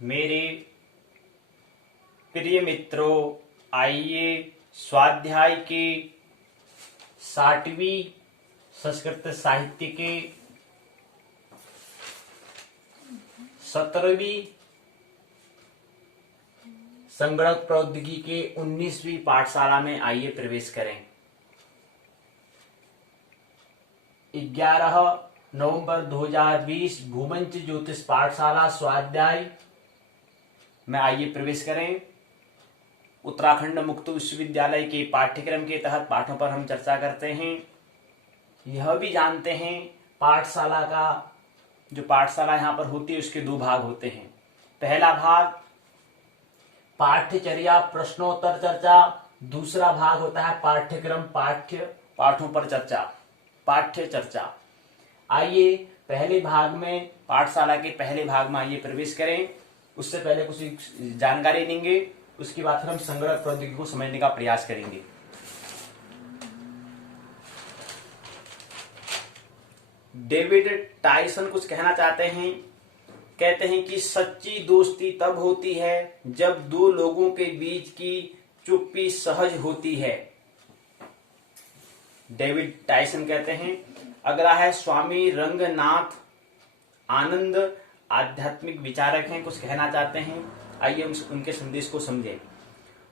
मेरे प्रिय मित्रों, आइए स्वाध्याय के 60वीं संस्कृत साहित्य के 17वीं संगणक प्रौद्योगिकी के 19वीं पाठशाला में आइए प्रवेश करें। 11 नवंबर 2020 भूमंच ज्योतिष पाठशाला स्वाध्याय में आइए प्रवेश करें। उत्तराखंड मुक्त विश्वविद्यालय के पाठ्यक्रम के तहत पाठों पर हम चर्चा करते हैं। यह भी जानते हैं पाठशाला का जो पाठशाला यहाँ पर होती है उसके दो भाग होते हैं। पहला भाग पाठ्यचर्या प्रश्नोत्तर चर्चा, दूसरा भाग होता है पाठ्यक्रम पाठों पर चर्चा, पाठ्य चर्चा। आइए पहले भाग में पाठशाला के पहले भाग में आइए प्रवेश करें। उससे पहले कुछ जानकारी देंगे, उसके बाद फिर हम संगणक प्रौद्योगिकी को समझने का प्रयास करेंगे। डेविड टायसन कुछ कहना चाहते हैं। कहते हैं कि सच्ची दोस्ती तब होती है जब दो लोगों के बीच की चुप्पी सहज होती है। डेविड टायसन कहते हैं। अगला है स्वामी रंगनाथ आनंद, आध्यात्मिक विचारक हैं, कुछ कहना चाहते हैं। आइए उनके संदेश को समझें।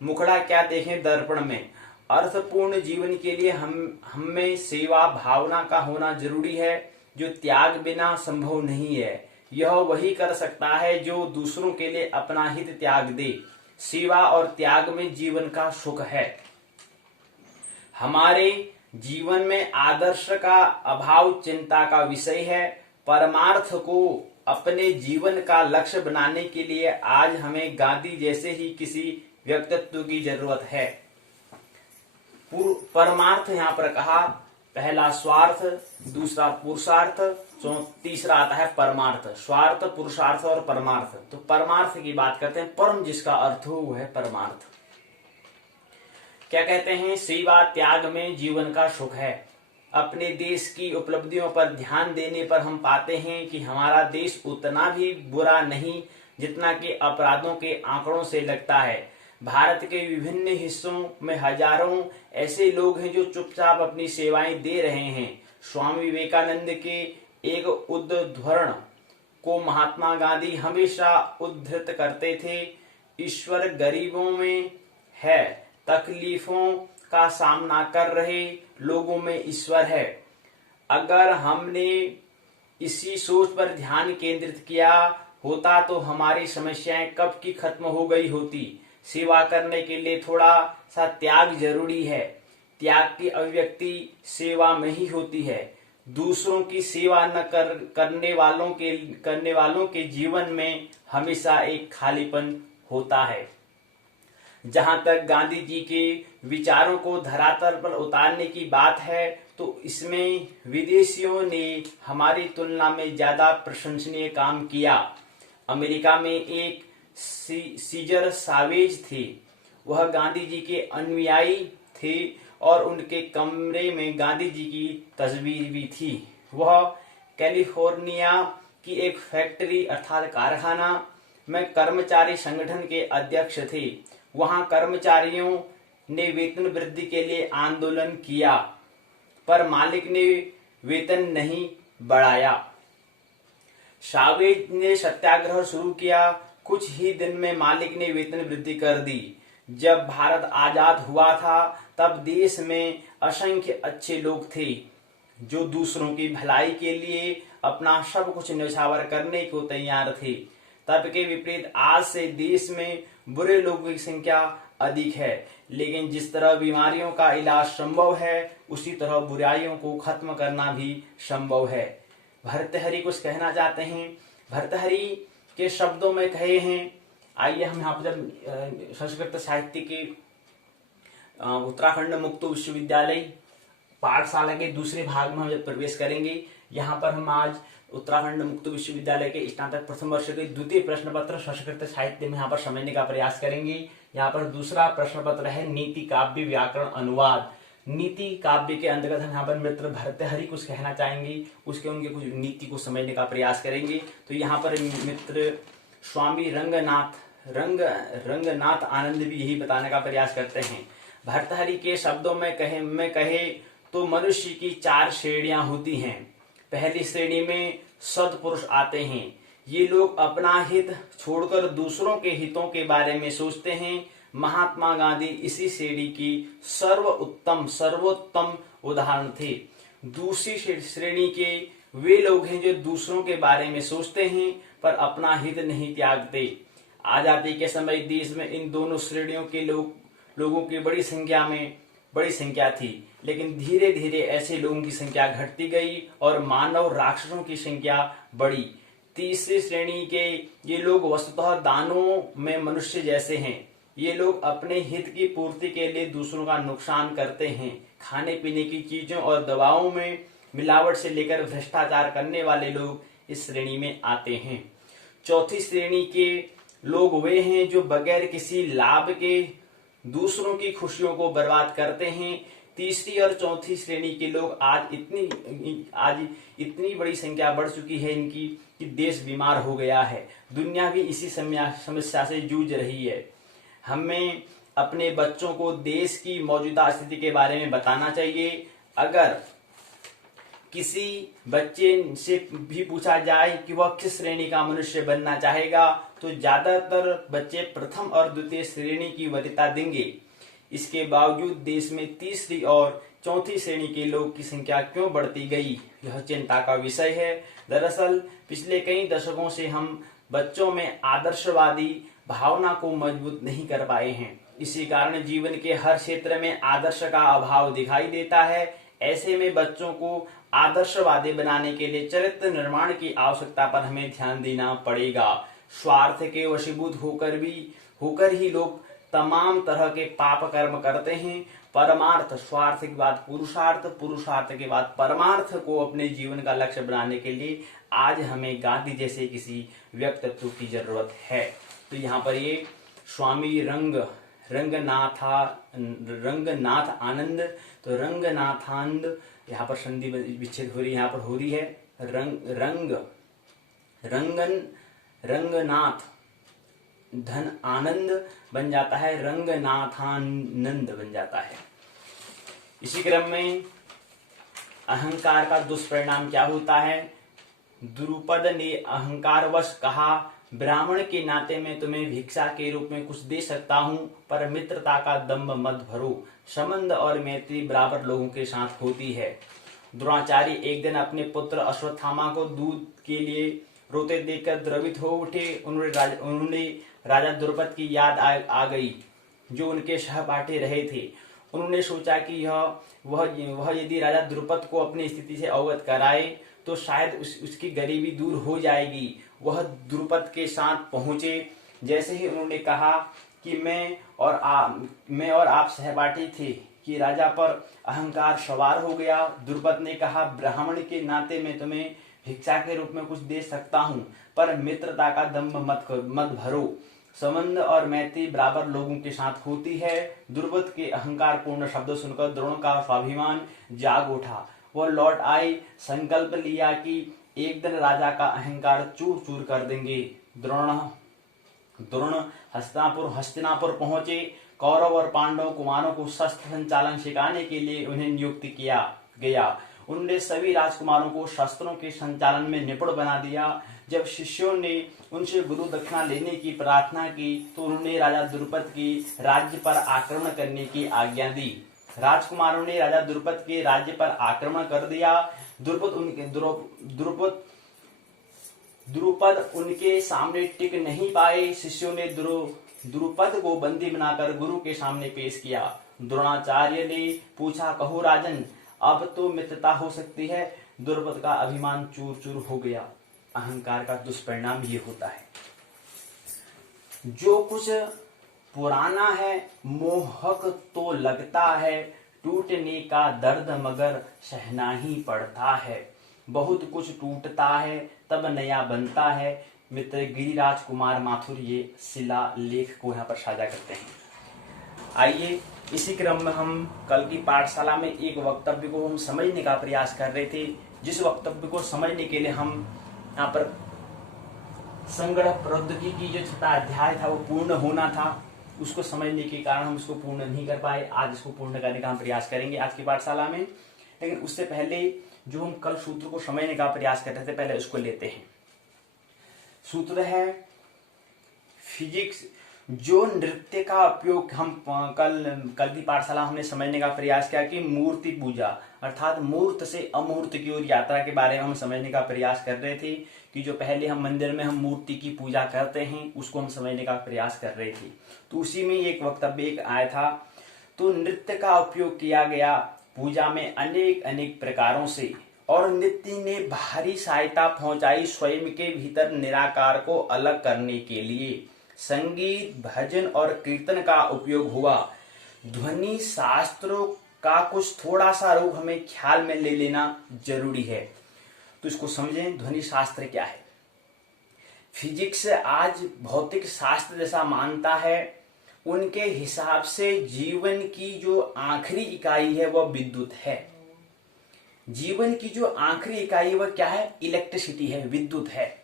मुखड़ा क्या देखें दर्पण में, अर्थपूर्ण जीवन के लिए हमें सेवा भावना का होना जरूरी है जो त्याग बिना संभव नहीं है। यह वही कर सकता है जो दूसरों के लिए अपना हित त्याग दे। सेवा और त्याग में जीवन का सुख है। हमारे जीवन में आदर्श का अभाव चिंता का विषय है। परमार्थ को अपने जीवन का लक्ष्य बनाने के लिए आज हमें गांधी जैसे ही किसी व्यक्तित्व की जरूरत है। परमार्थ यहाँ पर कहा, पहला स्वार्थ, दूसरा पुरुषार्थ, तीसरा आता है परमार्थ। स्वार्थ, पुरुषार्थ और परमार्थ। तो परमार्थ की बात करते हैं। परम जिसका अर्थ हो वह है परमार्थ। क्या कहते हैं? सेवा त्याग में जीवन का सुख है। अपने देश की उपलब्धियों पर ध्यान देने पर हम पाते हैं कि हमारा देश उतना भी बुरा नहीं जितना कि अपराधों के आंकड़ों से लगता है। भारत के विभिन्न हिस्सों में हजारों ऐसे लोग हैं जो चुपचाप अपनी सेवाएं दे रहे हैं। स्वामी विवेकानंद के एक उद्धरण को महात्मा गांधी हमेशा उद्धृत करते थे। ईश्वर गरीबों में है, तकलीफों का सामना कर रहे लोगों में ईश्वर है। अगर हमने इसी सोच पर ध्यान केंद्रित किया होता तो हमारी समस्याएं कब की खत्म हो गई होती। सेवा करने के लिए थोड़ा सा त्याग जरूरी है। त्याग की अभिव्यक्ति सेवा में ही होती है। दूसरों की सेवा न करने वालों के जीवन में हमेशा एक खालीपन होता है। जहां तक गांधी जी के विचारों को धरातल पर उतारने की बात है तो इसमें विदेशियों ने हमारी तुलना में ज्यादा प्रशंसनीय काम किया। अमेरिका में एक सीजर सावेज थे। वह गांधी जी के अनुयायी थे और उनके कमरे में गांधी जी की तस्वीर भी थी। वह कैलिफोर्निया की एक फैक्ट्री अर्थात कारखाना में कर्मचारी संगठन के अध्यक्ष थे। वहां कर्मचारियों ने वेतन वृद्धि के लिए आंदोलन किया पर मालिक ने वेतन नहीं बढ़ाया। सावेज ने सत्याग्रह शुरू किया। कुछ ही दिन में मालिक ने वेतन वृद्धि कर दी। जब भारत आजाद हुआ था तब देश में असंख्य अच्छे लोग थे जो दूसरों की भलाई के लिए अपना सब कुछ न्यौछावर करने को तैयार थे। तब के विपरीत आज से देश में बुरे लोगों की संख्या अधिक है। लेकिन जिस तरह बीमारियों का इलाज संभव है उसी तरह बुराइयों को खत्म करना भी संभव है। भर्तृहरि कुछ कहना चाहते हैं। भर्तृहरि के शब्दों में कहे हैं। आइए हम यहाँ पर जब संस्कृत साहित्य के उत्तराखंड मुक्त विश्वविद्यालय पाठशाला के दूसरे भाग में हम जब प्रवेश करेंगे, यहाँ पर हम आज उत्तराखंड मुक्त विश्वविद्यालय के स्नातक प्रथम वर्ष के द्वितीय प्रश्न पत्र संस्कृत साहित्य में यहाँ पर समझने का प्रयास करेंगे। यहाँ पर दूसरा प्रश्न पत्र है नीति काव्य व्याकरण अनुवाद। नीति काव्य के अंतर्गत हम यहाँ पर मित्र भर्तृहरि कुछ कहना चाहेंगे, उनके कुछ नीति को समझने का प्रयास करेंगे। तो यहाँ पर मित्र स्वामी रंगनाथ आनंद भी यही बताने का प्रयास करते हैं। भर्तृहरि के शब्दों में कहे तो मनुष्य की 4 श्रेणियां होती हैं। पहली श्रेणी में सत्पुरुष आते हैं। ये लोग अपना हित छोड़कर दूसरों के हितों के बारे में सोचते हैं। महात्मा गांधी इसी श्रेणी की सर्वोत्तम उदाहरण थे। दूसरी श्रेणी के वे लोग हैं जो दूसरों के बारे में सोचते हैं पर अपना हित नहीं त्यागते। आजादी के समय देश में इन दोनों श्रेणियों के लोगों की बड़ी संख्या थी, लेकिन धीरे धीरे ऐसे लोगों की संख्या घटती गई और मानव राक्षसों की संख्या बढ़ी। तीसरी श्रेणी के ये लोग वस्तुतः दानवों में मनुष्य जैसे हैं। ये लोग अपने हित की पूर्ति के लिए दूसरों का नुकसान करते हैं। खाने पीने की चीजों और दवाओं में मिलावट से लेकर भ्रष्टाचार करने वाले लोग इस श्रेणी में आते हैं। चौथी श्रेणी के लोग वे हैं जो बगैर किसी लाभ के दूसरों की खुशियों को बर्बाद करते हैं। तीसरी और चौथी श्रेणी के लोग आज इतनी बड़ी संख्या बढ़ चुकी है इनकी कि देश बीमार हो गया है। दुनिया भी इसी समस्या से जूझ रही है। हमें अपने बच्चों को देश की मौजूदा स्थिति के बारे में बताना चाहिए। अगर किसी बच्चे से भी पूछा जाए कि वह किस श्रेणी का मनुष्य बनना चाहेगा तो ज्यादातर बच्चे प्रथम और द्वितीय श्रेणी की वरीयता देंगे। इसके बावजूद देश में तीसरी और चौथी श्रेणी के लोग की संख्या क्यों बढ़ती गई, यह चिंता का विषय है। दरअसल पिछले कई दशकों से हम बच्चों में आदर्शवादी भावना को मजबूत नहीं कर पाए हैं। इसी कारण जीवन के हर क्षेत्र में आदर्श का अभाव दिखाई देता है। ऐसे में बच्चों को आदर्शवादी बनाने के लिए चरित्र निर्माण की आवश्यकता पर हमें ध्यान देना पड़ेगा। स्वार्थ के वशीभूत होकर ही लोग तमाम तरह के पाप कर्म करते हैं। परमार्थ, स्वार्थ के बाद पुरुषार्थ, पुरुषार्थ के बाद परमार्थ को अपने जीवन का लक्ष्य बनाने के लिए आज हमें गांधी जैसे किसी व्यक्तित्व की जरूरत है। तो यहाँ पर ये स्वामी रंगनाथ आनंद, तो रंगनाथानंद यहाँ पर संधि विच्छेद हो रही, यहाँ पर हो रही है। रंगनाथ धन आनंद बन जाता है, रंगनाथानंद बन जाता है। इसी क्रम में अहंकार का दुष्परिणाम क्या होता है। द्रुपद ने अहंकारवश कहा, ब्राह्मण के नाते मैं तुम्हें भिक्षा के रूप में कुछ दे सकता हूँ, पर मित्रता का दंभ मत भरो। संबंध और मैत्री बराबर लोगों के साथ होती है। द्रोणाचार्य एक दिन अपने पुत्र अश्वत्थामा को दूध के लिए रोते देखकर द्रवित हो उठे। उन्होंने राजा द्रुपद की याद आ गई जो उनके सहपाठी रहे थे। उन्होंने सोचा कि वह यदि राजा द्रुपद को अपनी स्थिति से अवगत कराए तो शायद उसकी गरीबी दूर हो जाएगी। वह द्रुपद के साथ पहुंचे। जैसे ही उन्होंने कहा कि मैं और आप सहपाठी थे कि राजा पर अहंकार सवार हो गया। द्रुपद ने कहा, ब्राह्मण के नाते मैं तुम्हें भिक्षा के रूप में कुछ दे सकता हूँ, पर मित्रता का दंभ मत भरो। संबंध और मैत्री बराबर लोगों के साथ होती है। द्रुपद के अहंकार पूर्ण शब्द सुनकर द्रोण का स्वाभिमान जाग उठा। वह लौट आए, संकल्प लिया कि एक दिन राजा का अहंकार चूर चूर कर देंगे। द्रोण हस्तिनापुर पहुंचे। कौरव और पांडव कुमारों को शस्त्र संचालन सिखाने के लिए उन्हें नियुक्त किया गया। उन्होंने सभी राजकुमारों को शस्त्रों के संचालन में निपुण बना दिया। जब शिष्यों ने उनसे गुरु दक्षिणा लेने की प्रार्थना की तो उन्होंने राजा द्रुपद की राज्य पर आक्रमण करने की आज्ञा दी। राजकुमारों ने राजा द्रुपद के राज्य पर आक्रमण कर दिया। द्रुपद उनके सामने टिक नहीं पाए। शिष्यों ने द्रुपद को बंदी बनाकर गुरु के सामने पेश किया। द्रोणाचार्य ने पूछा, कहो राजन, अब तो मित्रता हो सकती है। द्रुपद का अभिमान चूर चूर हो गया। अहंकार का दुष्परिणाम ये होता है। जो कुछ पुराना है मोहक तो लगता है, टूटने का दर्द मगर सहना ही पड़ता है। बहुत कुछ टूटता है तब नया बनता है। मित्र गिरिराज कुमार माथुर ये शिला लेख को यहाँ पर साझा करते हैं। आइए इसी क्रम में हम कल की पाठशाला में एक वक्तव्य को हम समझने का प्रयास कर रहे थे, जिस वक्तव्य को समझने के लिए हम यहाँ पर संगणक प्रौद्योगिकी जो छठा अध्याय था वो पूर्ण होना था, उसको समझने के कारण हम इसको पूर्ण नहीं कर पाए। आज इसको पूर्ण करने का हम प्रयास करेंगे आज की पाठशाला में। लेकिन उससे पहले जो हम कल सूत्र को समझने का प्रयास कर रहे थे, पहले उसको लेते हैं। सूत्र है फिजिक्स, जो नृत्य का उपयोग हम कल की पाठशाला हमने समझने का प्रयास किया कि मूर्ति पूजा अर्थात मूर्त से अमूर्त की ओर यात्रा के बारे में हम समझने का प्रयास कर रहे थे कि जो पहले हम मंदिर में हम मूर्ति की पूजा करते हैं उसको हम समझने का प्रयास कर रहे थे। तो उसी में एक वक्तव्य एक आया था, तो नृत्य का उपयोग किया गया पूजा में अनेक अनेक प्रकारों से, और नृत्य ने भारी सहायता पहुंचाई स्वयं के भीतर निराकार को अलग करने के लिए। संगीत, भजन और कीर्तन का उपयोग हुआ। ध्वनि शास्त्रों का कुछ थोड़ा सा रूप हमें ख्याल में ले लेना जरूरी है। तो इसको समझें, ध्वनि शास्त्र क्या है। फिजिक्स आज भौतिक शास्त्र जैसा मानता है, उनके हिसाब से जीवन की जो आखिरी इकाई है वह विद्युत है। जीवन की जो आखिरी इकाई वह क्या है? इलेक्ट्रिसिटी है, विद्युत है।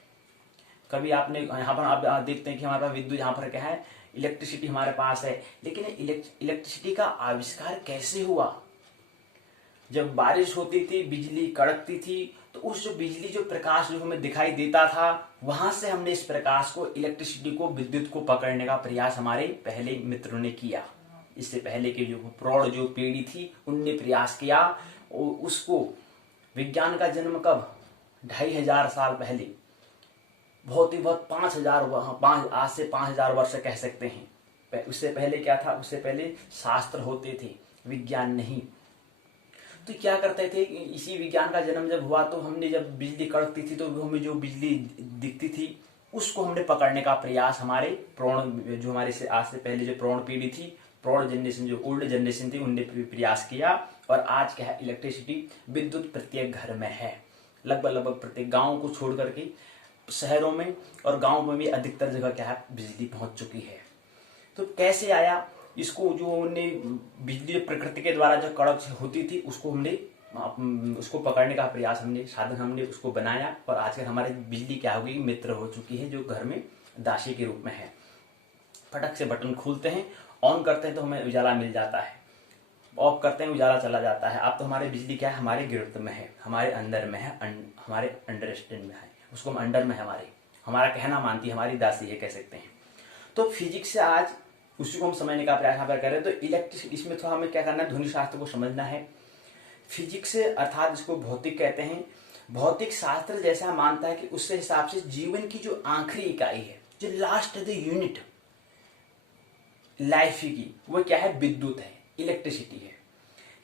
कभी आपने यहाँ पर आप देखते हैं कि हमारे पास विद्युत यहाँ पर क्या है? इलेक्ट्रिसिटी हमारे पास है। लेकिन इलेक्ट्रिसिटी का आविष्कार कैसे हुआ? जब बारिश होती थी, बिजली कड़कती थी, तो उस जो बिजली जो प्रकाश जो हमें दिखाई देता था, वहां से हमने इस प्रकाश को, इलेक्ट्रिसिटी को, विद्युत को पकड़ने का प्रयास हमारे पहले मित्रों ने किया। इससे पहले के जो प्रौढ़ जो पीढ़ी थी उनने प्रयास किया। उसको विज्ञान का जन्म कब? 2500 साल पहले, बहुत ही बहुत 5000 आज से 5000 वर्ष कह सकते हैं। उससे पहले क्या था? उससे पहले शास्त्र होते थे, विज्ञान नहीं। तो क्या करते थे? इसी विज्ञान का जन्म जब हुआ तो हमने जब बिजली कड़कती थी तो हमें जो बिजली दिखती थी उसको हमने पकड़ने का प्रयास हमारे प्रौढ़ जो हमारे से आज से पहले जो प्रौढ़ पीढ़ी थी, प्रौढ़ जनरेशन जो ओल्ड जनरेशन थी, उनने प्रयास किया। और आज क्या है? इलेक्ट्रिसिटी, विद्युत प्रत्येक घर में है। लगभग प्रत्येक गाँव को छोड़ करके शहरों में और गाँव में भी अधिकतर जगह क्या है? बिजली पहुंच चुकी है। तो कैसे आया? इसको जो हमने बिजली प्रकृति के द्वारा जो कड़क होती थी उसको हमने उसको पकड़ने का प्रयास हमने साधन हमने उसको बनाया। और आजकल हमारी बिजली क्या हो गई? मित्र हो चुकी है, जो घर में दासी के रूप में है। फटक से बटन खोलते हैं, ऑन करते हैं तो हमें उजाला मिल जाता है, ऑफ करते हैं उजाला चला जाता है। अब तो हमारी बिजली क्या है? हमारे गिरफ्त में है, हमारे अंदर में है, हमारे अंडरस्टैंड में है, उसको हम अंडर में है, हमारा कहना मानती है, हमारी दासी है, कह सकते हैं। तो फिजिक्स से आज उसी को हम समझने का प्रयास यहाँ पर कर रहे हैं। तो इलेक्ट्रिसिटी, इसमें थोड़ा हमें क्या करना है? ध्वनि शास्त्र को समझना है। फिजिक्स अर्थात जिसको भौतिक कहते हैं, भौतिक शास्त्र जैसा मानता है कि उसके हिसाब से जीवन की जो आखिरी इकाई है, जो लास्ट द यूनिट लाइफ की, वो क्या है? विद्युत है, इलेक्ट्रिसिटी है।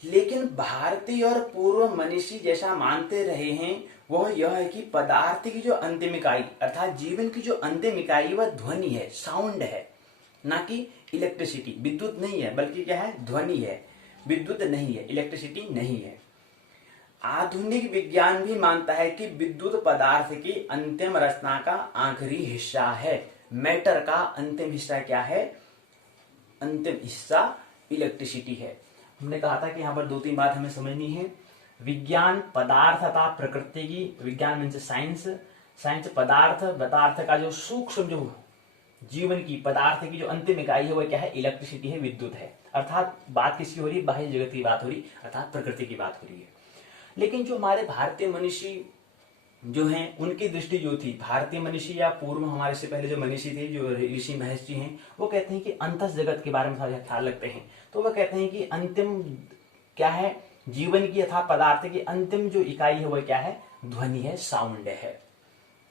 लेकिन भारतीय और पूर्व मनीषी जैसा मानते रहे हैं वह यह है कि पदार्थ की जो अंतिम इकाई अर्थात जीवन की जो अंतिम इकाई वह ध्वनि है, साउंड है, ना कि इलेक्ट्रिसिटी। विद्युत नहीं है, बल्कि क्या है? ध्वनि है, विद्युत नहीं है, इलेक्ट्रिसिटी नहीं है। आधुनिक विज्ञान भी मानता है कि विद्युत पदार्थ की अंतिम रचना का आखिरी हिस्सा है। मैटर का अंतिम हिस्सा क्या है? अंतिम हिस्सा इलेक्ट्रिसिटी है। हमने कहा था कि यहाँ पर 2-3 बात हमें समझनी है। विज्ञान पदार्थ तथा प्रकृति की, विज्ञान मीन्स साइंस, साइंस पदार्थ का जो सूक्ष्म जो जीवन की पदार्थ की जो अंतिम इकाई है वह क्या है? इलेक्ट्रिसिटी है, विद्युत है। अर्थात बात किसकी हो रही है? बाह्य जगत की बात हो रही, अर्थात प्रकृति की बात हो रही है। लेकिन जो हमारे भारतीय मनीषी जो हैं, उनकी दृष्टि जो थी, भारतीय मनीषी या पूर्व हमारे से पहले जो मनीषी थे, जो ऋषि महर्षि जी हैं, वो कहते हैं कि अंतस जगत के बारे में थोड़ा ख्याल रखते हैं। तो वह कहते हैं कि अंतिम क्या है? जीवन की अर्थात पदार्थ की अंतिम जो इकाई है वह क्या है? ध्वनि है, साउंड है।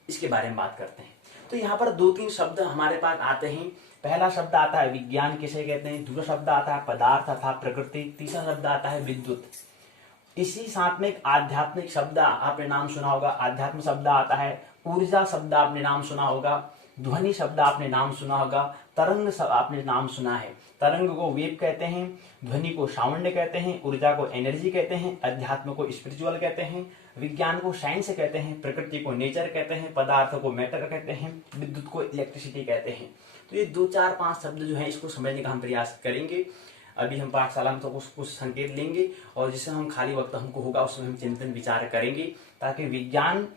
इसके बारे में बात करते हैं। तो यहाँ पर 2-3 शब्द हमारे पास आते हैं। पहला शब्द आता है विज्ञान, किसे कहते हैं। दूसरा शब्द आता है पदार्थ अर्थात प्रकृति। तीसरा शब्द आता है विद्युत। इसी साथ में एक आध्यात्मिक शब्द आपने नाम सुना होगा, अध्यात्म शब्द आता है। ऊर्जा शब्द आपने नाम सुना होगा। ध्वनि शब्द आपने नाम सुना होगा। तरंग आपने नाम सुना है। तरंग को वेव कहते हैं, ध्वनि को साउंड कहते हैं, ऊर्जा को एनर्जी कहते हैं, अध्यात्म को स्पिरिचुअल कहते हैं, विज्ञान को साइंस कहते हैं, प्रकृति को नेचर कहते हैं, पदार्थ को मैटर कहते हैं, विद्युत को इलेक्ट्रिसिटी कहते हैं। तो ये 2-4-5 शब्द जो है इसको समझने का हम प्रयास करेंगे। अभी हम पाठशाला में तो कुछ संकेत लेंगे और जिससे हम खाली वक्त हमको होगा उसमें हम चिंतन विचार करेंगे, ताकि विज्ञान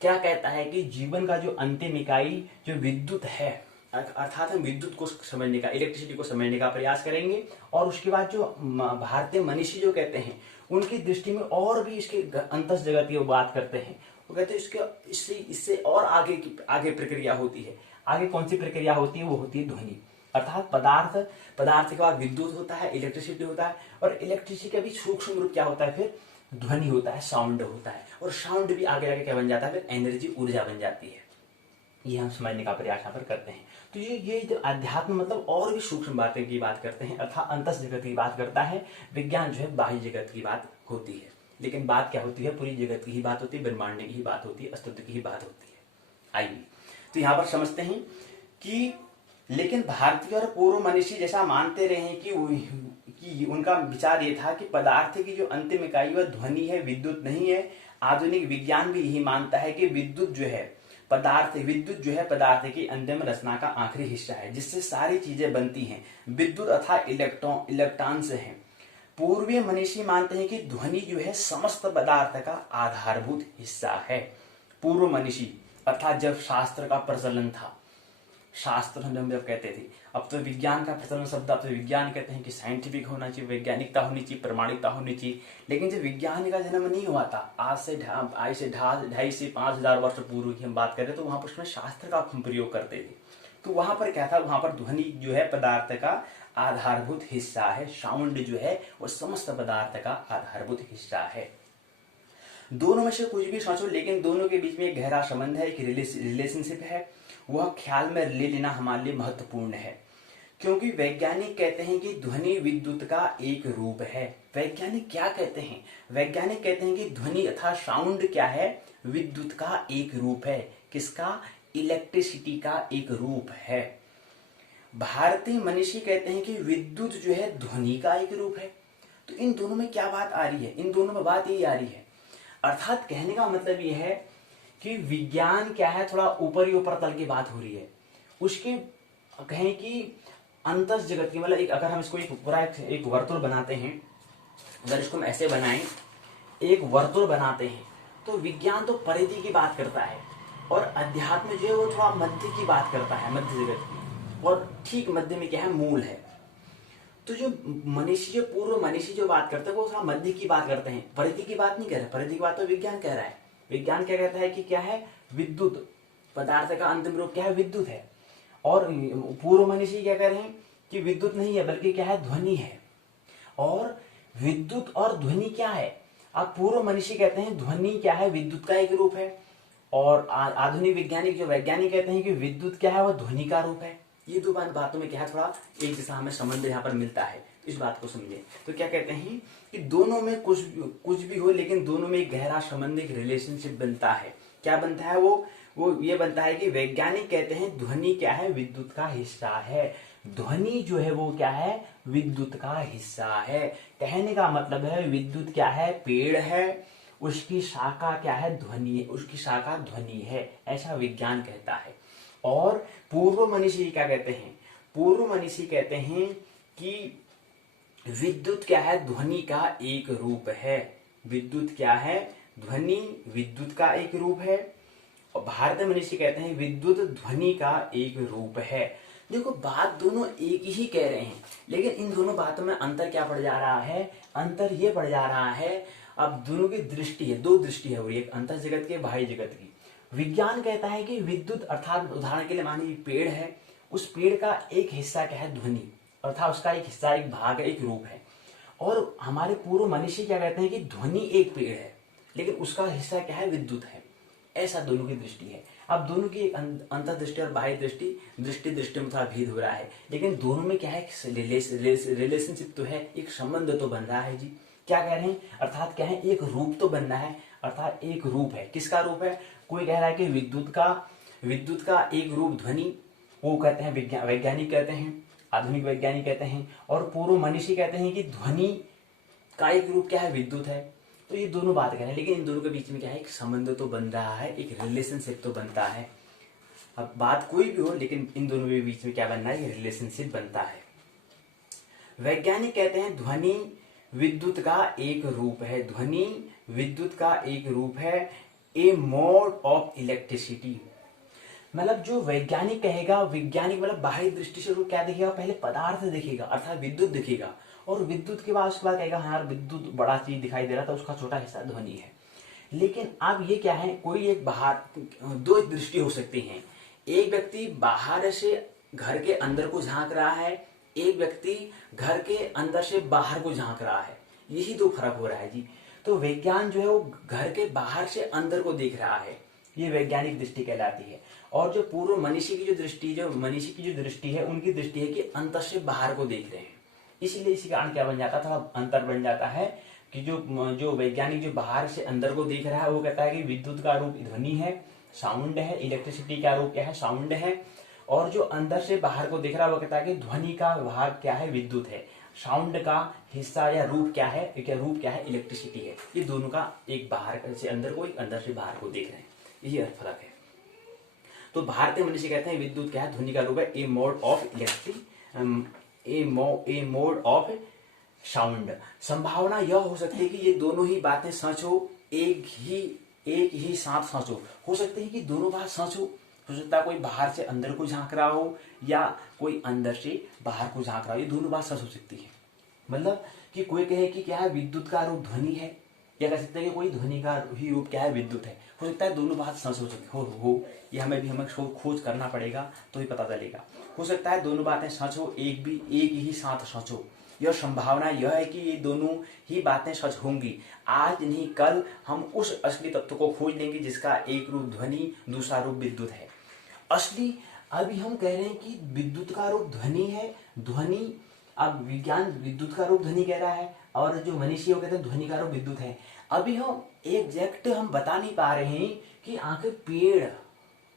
क्या कहता है कि जीवन का जो अंतिम इकाई जो विद्युत है, अर्थात हम विद्युत को समझने का, इलेक्ट्रिसिटी को समझने का प्रयास करेंगे। और उसके बाद जो भारतीय मनीषी जो कहते हैं उनकी दृष्टि में और भी इसके अंतस जगत की बात करते हैं। वो कहते हैं इसके इससे और आगे प्रक्रिया होती है। आगे कौन सी प्रक्रिया होती है? वो होती है ध्वनि। अर्थात पदार्थ के बाद विद्युत होता है, इलेक्ट्रिसिटी होता है, और इलेक्ट्रिसिटी का भी सूक्ष्म रूप क्या होता है? फिर ध्वनि होता है, साउंड होता है। और साउंड भी आगे आगे क्या बन जाता है? फिर एनर्जी, ऊर्जा बन जाती है। ये हम समझने का प्रयास यहाँ पर करते हैं। तो ये जो अध्यात्म मतलब और भी सूक्ष्म बातें की बात करते हैं, अर्थात अंतस जगत की बात करता है। विज्ञान जो है बाह्य जगत की बात होती है, लेकिन बात क्या होती है? पूरी जगत की ही बात होती है, ब्रह्मांड की ही बात होती है, अस्तित्व की ही बात होती है। आइए तो यहाँ पर समझते हैं कि लेकिन भारतीय और पूर्व मनीषी जैसा मानते रहे हैं कि उनका विचार ये था कि पदार्थ की जो अंतिम इकाई वह ध्वनि है, विद्युत नहीं है। आधुनिक विज्ञान भी यही मानता है कि विद्युत जो है पदार्थ की अंतिम रचना का आखिरी हिस्सा है, जिससे सारी चीजें बनती हैं। विद्युत अर्थात इलेक्ट्रॉन से है। पूर्वीय मनीषी मानते हैं कि ध्वनि जो है समस्त पदार्थ का आधारभूत हिस्सा है। पूर्व मनीषी अर्थात जब शास्त्र का प्रचलन था, शास्त्र हम जब कहते थे, अब तो विज्ञान का प्रचलन शब्द, अब तो विज्ञान कहते हैं कि साइंटिफिक होना चाहिए, वैज्ञानिकता होनी चाहिए, प्रमाणिकता होनी चाहिए। लेकिन जब विज्ञान का जन्म नहीं हुआ था, आज से 2.5 से 5,000 वर्ष पूर्व की हम बात करें, तो वहां पर उसमें शास्त्र का प्रयोग करते थे। तो वहां पर क्या था? वहां पर ध्वनि जो है पदार्थ का आधारभूत हिस्सा है। साउंड जो है वो समस्त पदार्थ का आधारभूत हिस्सा है। दोनों में से कुछ भी सोचो, लेकिन दोनों के बीच में एक गहरा संबंध है, एक रिलेशनशिप है। वह ख्याल में ले लेना हमारे लिए महत्वपूर्ण है, क्योंकि वैज्ञानिक कहते हैं कि ध्वनि विद्युत का एक रूप है। वैज्ञानिक क्या कहते हैं? वैज्ञानिक कहते हैं कि ध्वनि अर्थात साउंड क्या है? विद्युत का एक रूप है। किसका? इलेक्ट्रिसिटी का एक रूप है। भारतीय मनीषी कहते हैं कि विद्युत जो है ध्वनि का एक रूप है। तो इन दोनों में क्या बात आ रही है? इन दोनों में बात यही आ रही है, अर्थात कहने का मतलब यह है कि विज्ञान क्या है, थोड़ा ऊपर तल की बात हो रही है। उसकी कहें कि अंतस जगत की, मतलब अगर हम इसको एक वर्तुल बनाते हैं, अगर इसको हम ऐसे बनाएं, एक वर्तुल बनाते हैं, तो विज्ञान तो परिधि की बात करता है और अध्यात्म जो है वो थोड़ा मध्य की बात करता है, मध्य जगत की, और ठीक मध्य में क्या है? मूल है। तो जो पूर्व मनीषी जो बात करते हैं वो थोड़ा मध्य की बात करते हैं, परिधि की बात नहीं कर रहे। परिधि की बात तो विज्ञान कह रहा है। विज्ञान क्या कहता है कि क्या है? विद्युत, पदार्थ का अंतिम रूप क्या है? विद्युत है। और पूर्व मनीषी क्या कह रहे हैं कि विद्युत नहीं है, बल्कि क्या है? ध्वनि है। और विद्युत और ध्वनि क्या है? अब पूर्व मनीषी कहते हैं ध्वनि क्या है? विद्युत का एक रूप है। और आधुनिक वैज्ञानिक कहते हैं कि विद्युत क्या है? वह ध्वनि का रूप है। ये दो बातों में क्या है? थोड़ा एक जैसा हमें संबंध यहाँ पर मिलता है। इस बात को समझे तो क्या कहते हैं कि दोनों में कुछ भी हो, लेकिन दोनों में एक गहरा संबंध, एक रिलेशनशिप बनता है। क्या बनता है? वो ये बनता है कि वैज्ञानिक कहते हैं ध्वनि क्या है? विद्युत का हिस्सा है। ध्वनि जो है वो क्या है? विद्युत का हिस्सा है। कहने का मतलब है विद्युत क्या है? पेड़ है, उसकी शाखा क्या है? ध्वनि, उसकी शाखा ध्वनि है, ऐसा विज्ञान कहता है। और पूर्व मनीषी क्या कहते हैं? पूर्व मनीषी कहते हैं कि विद्युत क्या है? ध्वनि का एक रूप है। विद्युत क्या है? ध्वनि विद्युत का एक रूप है। और भारतीय मनीषी कहते हैं विद्युत ध्वनि का एक रूप है। देखो, बात दोनों एक ही कह रहे हैं, लेकिन इन दोनों बातों में अंतर क्या पड़ जा रहा है? अंतर ये पड़ जा रहा है, अब दोनों की दृष्टि है, दो दृष्टि है, वो एक अंतर जगत की, बाह्य जगत की। विज्ञान कहता है कि विद्युत अर्थात उदाहरण के लिए मानिए पेड़ है, उस पेड़ का एक हिस्सा क्या है? ध्वनि, अर्थात उसका एक हिस्सा, एक भाग है, एक रूप है। और हमारे पूर्व मनीषी क्या कहते हैं कि ध्वनि एक पेड़ है, लेकिन उसका हिस्सा क्या है? विद्युत है। ऐसा दोनों की दृष्टि है। अब दोनों की अंतर्दृष्टि और बाह्य दृष्टि में थोड़ा भेद हो रहा है, लेकिन दोनों में क्या है? रिलेशनशिप तो है, एक संबंध तो बन रहा है जी। क्या कह रहे हैं? अर्थात क्या है? एक रूप तो बन रहा है, अर्थात एक रूप है। किसका रूप है? कोई कह रहा है कि विद्युत का एक रूप ध्वनि, वो कहते हैं वैज्ञानिक कहते हैं, आधुनिक वैज्ञानिक कहते हैं। और पूर्व मनीषी कहते हैं कि ध्वनि का एक रूप क्या है? विद्युत है। तो ये दोनों बात कर रहे हैं, लेकिन इन दोनों के बीच में क्या है? एक संबंध तो बन रहा है, एक रिलेशनशिप तो बनता है। अब बात कोई भी हो, लेकिन इन दोनों के बीच में क्या बनना है? रिलेशनशिप बनता है। वैज्ञानिक कहते हैं ध्वनि विद्युत का एक रूप है। ध्वनि विद्युत का एक रूप है। A mode of electricity. मतलब जो वैज्ञानिक कहेगा, वैज्ञानिक मतलब बाहरी दृष्टि से वो क्या देखेगा, पहले पदार्थ देखेगा अर्थात विद्युत दिखेगा, और विद्युत के बाद उसके बाद कहेगा हाँ यार विद्युत बड़ा चीज दिखाई दे रहा था, उसका छोटा हिस्सा ध्वनि है। लेकिन अब ये क्या है, कोई एक बाहर, दो दृष्टि हो सकती है। एक व्यक्ति बाहर से घर के अंदर को झांक रहा है, एक व्यक्ति घर के अंदर से बाहर को झांक रहा है, यही दो फर्क हो रहा है जी। तो विज्ञान जो है वो घर के बाहर से अंदर को देख रहा है, ये वैज्ञानिक दृष्टि कहलाती है। और जो पूर्व मनीषी की जो दृष्टि, है उनकी दृष्टि है कि अंतर से बाहर को देख रहे हैं। इसीलिए इसी कारण क्या बन जाता है, थोड़ा अंतर बन जाता है कि जो वैज्ञानिक जो बाहर से अंदर को देख रहा है वो कहता है कि विद्युत का रूप ध्वनि है, साउंड है, इलेक्ट्रिसिटी का रूप क्या है, साउंड है। और जो अंदर से बाहर को देख रहा है वो कहता है कि ध्वनि का भाग क्या है, विद्युत है, साउंड का हिस्सा या रूप क्या है, इलेक्ट्रिसिटी है। ये दोनों का एक बाहर से अंदर को, एक अंदर से बाहर को देख रहे हैं, यही फर्क है। तो भारतीय मनुष्य कहते हैं विद्युत क्या है, ध्वनि का रूप है, a mode of a mode of sound. संभावना यह हो सकती है कि ये दोनों ही बातें सच हो, एक ही साथ सच हो सकती है कि दोनों बात सच हो सकता है कोई बाहर से अंदर को झांक रहा हो या कोई अंदर से बाहर को झांक रहा हो, ये दोनों बात सच हो सकती है। मतलब कि कोई कहे कि क्या है विद्युत का रूप ध्वनि है, या कह सकते हैं कि कोई ध्वनि का ही रूप क्या है, विद्युत है। हो सकता है दोनों बात सच हो सकती हो ये हमें खोज करना पड़ेगा तो ही पता चलेगा। हो सकता है दोनों बातें सच हो, एक ही साथ सच हो। यह संभावना यह है कि ये दोनों ही बातें सच होंगी। आज नहीं कल हम उस असली तत्व को खोज लेंगे जिसका एक रूप ध्वनि, दूसरा रूप विद्युत है। असली अभी हम कह रहे हैं कि विद्युत का रूप ध्वनि है, ध्वनि, अब विज्ञान विद्युत का रूप ध्वनि कह रहा है और जो मनीषी वो कहते हैं ध्वनि का रूप विद्युत है। अभी हम एग्जैक्ट हम बता नहीं पा रहे हैं कि आखिर पेड़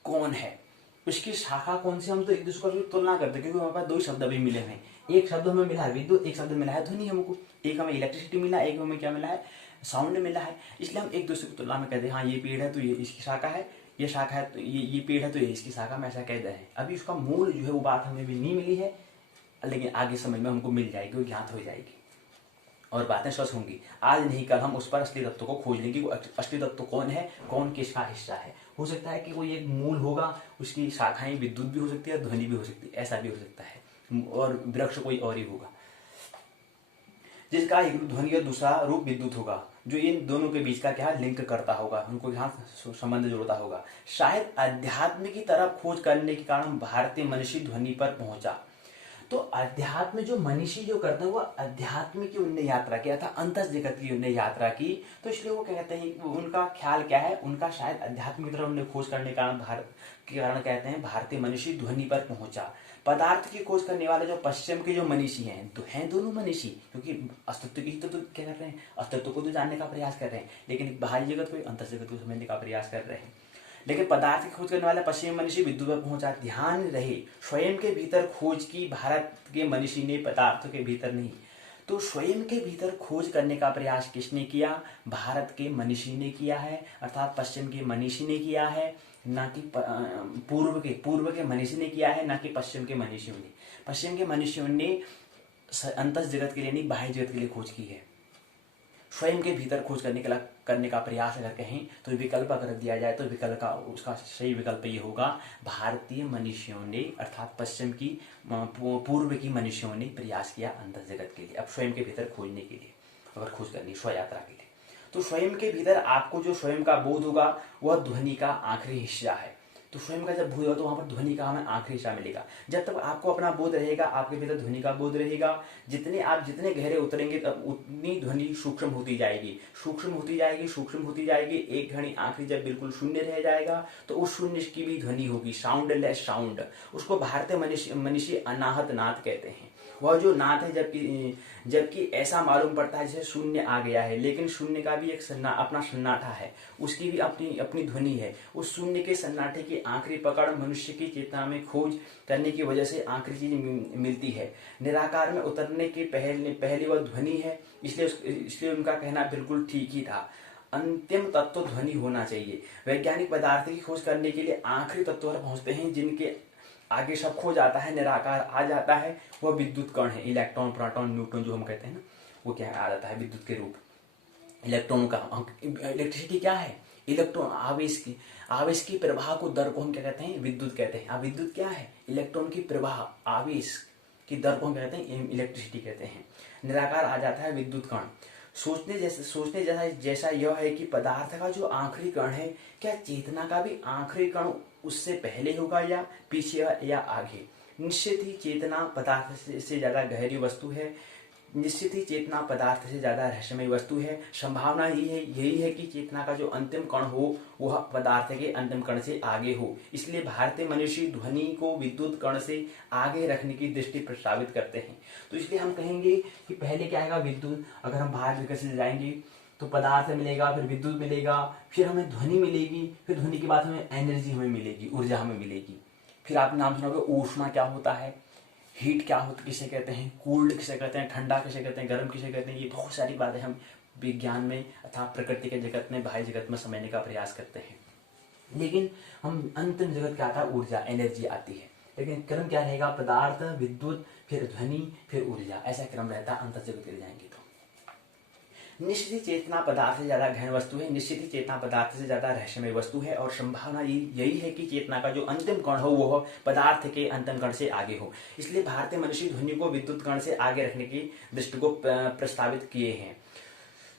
कौन है, उसकी शाखा कौन सी, हम तो एक दूसरे की तुलना करते हैं क्योंकि हमारे पास दो शब्द अभी मिले हैं। एक शब्द हमें मिला है विद्युत, एक शब्द मिला है ध्वनि हमको, एक हमें इलेक्ट्रिसिटी मिला, एक हमें क्या मिला है, साउंड मिला है। इसलिए हम एक दूसरे की तुलना में कहते हैं हाँ ये पेड़ है तो ये इसकी शाखा है, ये शाखा है तो ये पेड़ है तो ये इसकी शाखा में, ऐसा कहते हैं। अभी उसका मूल जो है वो बात हमें भी नहीं मिली है, लेकिन आगे समय में हमको मिल जाएगी, वो ज्ञात हो जाएगी और बातें सच होंगी। आज नहीं कल हम उस पर असली तत्व को खोज लेंगे, वो असली तत्व कौन है, कौन किसका हिस्सा है। हो सकता है कि कोई एक मूल होगा, उसकी शाखाएं विद्युत भी हो सकती है, ध्वनि भी हो सकती है, ऐसा भी हो सकता है, और वृक्ष कोई और ही होगा जिसका एक रूप ध्वनि और दूसरा रूप विद्युत होगा, जो इन दोनों के बीच का क्या लिंक करता होगा, उनको यहाँ संबंध जोड़ता होगा। शायद अध्यात्म की तरफ खोज करने के कारण भारतीय मनुष्य ध्वनि पर पहुंचा। तो अध्यात्म जो मनीषी जो करते हैं वो अध्यात्म की उनने यात्रा किया था, अंतर जगत की उनने यात्रा की, तो इसलिए वो कहते हैं उनका ख्याल क्या है, उनका शायद अध्यात्म की तरफ उन्हें खोज करने के कारण कहते हैं भारतीय मनीषी ध्वनि पर पहुंचा। पदार्थ की खोज करने वाले जो पश्चिम के जो मनीषी हैं तो हैं दोनों मनीषी, क्योंकि अस्तित्व की तो क्या कर रहे हैं, अस्तित्व को तो जानने का प्रयास कर रहे हैं, लेकिन बाहरी जगत को, अंतर जगत को समझने का प्रयास कर रहे हैं। लेकिन पदार्थ की खोज करने वाला पश्चिमी मनीषी विद्युत पर पहुंचा। ध्यान रहे स्वयं के भीतर खोज की भारत के मनीषी ने, पदार्थ के भीतर नहीं। तो स्वयं के भीतर खोज करने का प्रयास किसने किया, भारत के मनीषी ने किया है, अर्थात पश्चिम के मनीषी ने किया है, ना कि पूर्व के मनीषी ने किया है, ना कि पश्चिम के मनीषियों ने। पश्चिम के मनीषियों ने अंतर जगत के लिए नहीं, बाह्य जगत के लिए खोज की है। स्वयं के भीतर खोज करने का प्रयास अगर कहें तो विकल्प अगर दिया जाए तो विकल्प का उसका सही विकल्प ये होगा, भारतीय मनुष्यों ने अर्थात पश्चिम की पूर्व की मनुष्यों ने प्रयास किया अंतर जगत के लिए, अब स्वयं के भीतर खोजने के लिए, अगर खोज करनी स्व यात्रा के लिए। तो स्वयं के भीतर आपको जो स्वयं का बोध होगा वह ध्वनि का आखिरी हिस्सा है। तो स्वयं का जब बोध होगा तो वहां पर ध्वनि का हमें आखिरी हिस्सा मिलेगा। जब तक आपको अपना बोध रहेगा, आपके भीतर ध्वनि का बोध रहेगा, जितने गहरे उतरेंगे तब उतनी ध्वनि सूक्ष्म होती जाएगी, सूक्ष्म होती जाएगी, सूक्ष्म होती जाएगी। एक घड़ी आखिरी जब बिल्कुल शून्य रह जाएगा तो उस शून्य की भी ध्वनि होगी, साउंडलेस साउंड। उसको भारतीय मनीषी अनाहत नाद कहते हैं। वह जो नाद है जबकि ऐसा मालूम पड़ता है जैसे शून्य आ गया है, लेकिन शून्य का भी एक अपना सन्नाटा है, उसकी भी अपनी ध्वनि है। उस शून्य के सन्नाटे की आखिरी पकड़ मनुष्य की चेतना में खोज करने की वजह से आखिरी चीज मिलती है। निराकार में उतरने के पहले वह ध्वनि है, इसलिए उनका कहना बिल्कुल ठीक ही था। अंतिम तत्व ध्वनि होना चाहिए। वैज्ञानिक पदार्थ की खोज करने के लिए आखिरी तत्व पर पहुंचते हैं, जिनके आगे सब खो जाता है, निराकार आ जाता है, वह विद्युत कण है। इलेक्ट्रॉन, प्रोटॉन, न्यूट्रॉन जो हम कहते हैं ना, वो क्या आ जाता है विद्युत के रूप। इलेक्ट्रॉन का इलेक्ट्रिसिटी क्या है, इलेक्ट्रॉन आवेश की प्रवाह को दर को हम क्या कहते हैं, विद्युत कहते हैं। अब विद्युत क्या है, इलेक्ट्रॉन की प्रवाह आवेश की दर को हम कहते हैं इलेक्ट्रिसिटी कहते हैं। निराकार आ जाता है विद्युत कण। सोचने जैसा यह है कि पदार्थ का जो आखिरी कण है, क्या चेतना का भी आखिरी कण उससे पहले होगा या पीछे या आगे। निश्चित ही चेतना पदार्थ से ज्यादा गहरी वस्तु है, निश्चित ही चेतना पदार्थ से ज्यादा रहस्यमय वस्तु है। संभावना यही है कि चेतना का जो अंतिम कण हो वह पदार्थ के अंतिम कण से आगे हो। इसलिए भारतीय मनुष्य ध्वनि को विद्युत कण से आगे रखने की दृष्टि प्रस्तावित करते हैं। तो इसलिए हम कहेंगे कि पहले क्या आएगा, विद्युत। अगर हम बाहर विकसित जाएंगे तो पदार्थ मिलेगा, फिर विद्युत मिलेगा, फिर हमें ध्वनि मिलेगी, फिर ध्वनि के बाद हमें एनर्जी हमें मिलेगी, ऊर्जा हमें मिलेगी। फिर आप नाम सुनोगे ऊष्मा क्या होता है, हीट क्या होता किसे कहते हैं, कूल्ड किसे कहते हैं, ठंडा किसे कहते हैं, गर्म किसे कहते हैं। ये बहुत सारी बातें हम विज्ञान में अथवा प्रकृति के जगत में, बाह्य जगत में समझने का प्रयास करते हैं। लेकिन हम अंतिम जगत क्या आता है, ऊर्जा, एनर्जी आती है। लेकिन क्रम क्या रहेगा, पदार्थ, विद्युत, फिर ध्वनि, फिर ऊर्जा, ऐसा क्रम रहता है अंतर जगत के जाएंगे तो। निश्चित ही चेतना पदार्थ से ज्यादा गहन वस्तु है, निश्चित ही चेतना पदार्थ से ज्यादा रहस्यमय वस्तु है, और संभावना यही है कि चेतना का जो अंतिम कण हो वह पदार्थ के अंतिम कण से आगे हो। इसलिए भारतीय मनुष्य ध्वनि को विद्युत कण से आगे रखने की दृष्टि को प्रस्तावित किए हैं।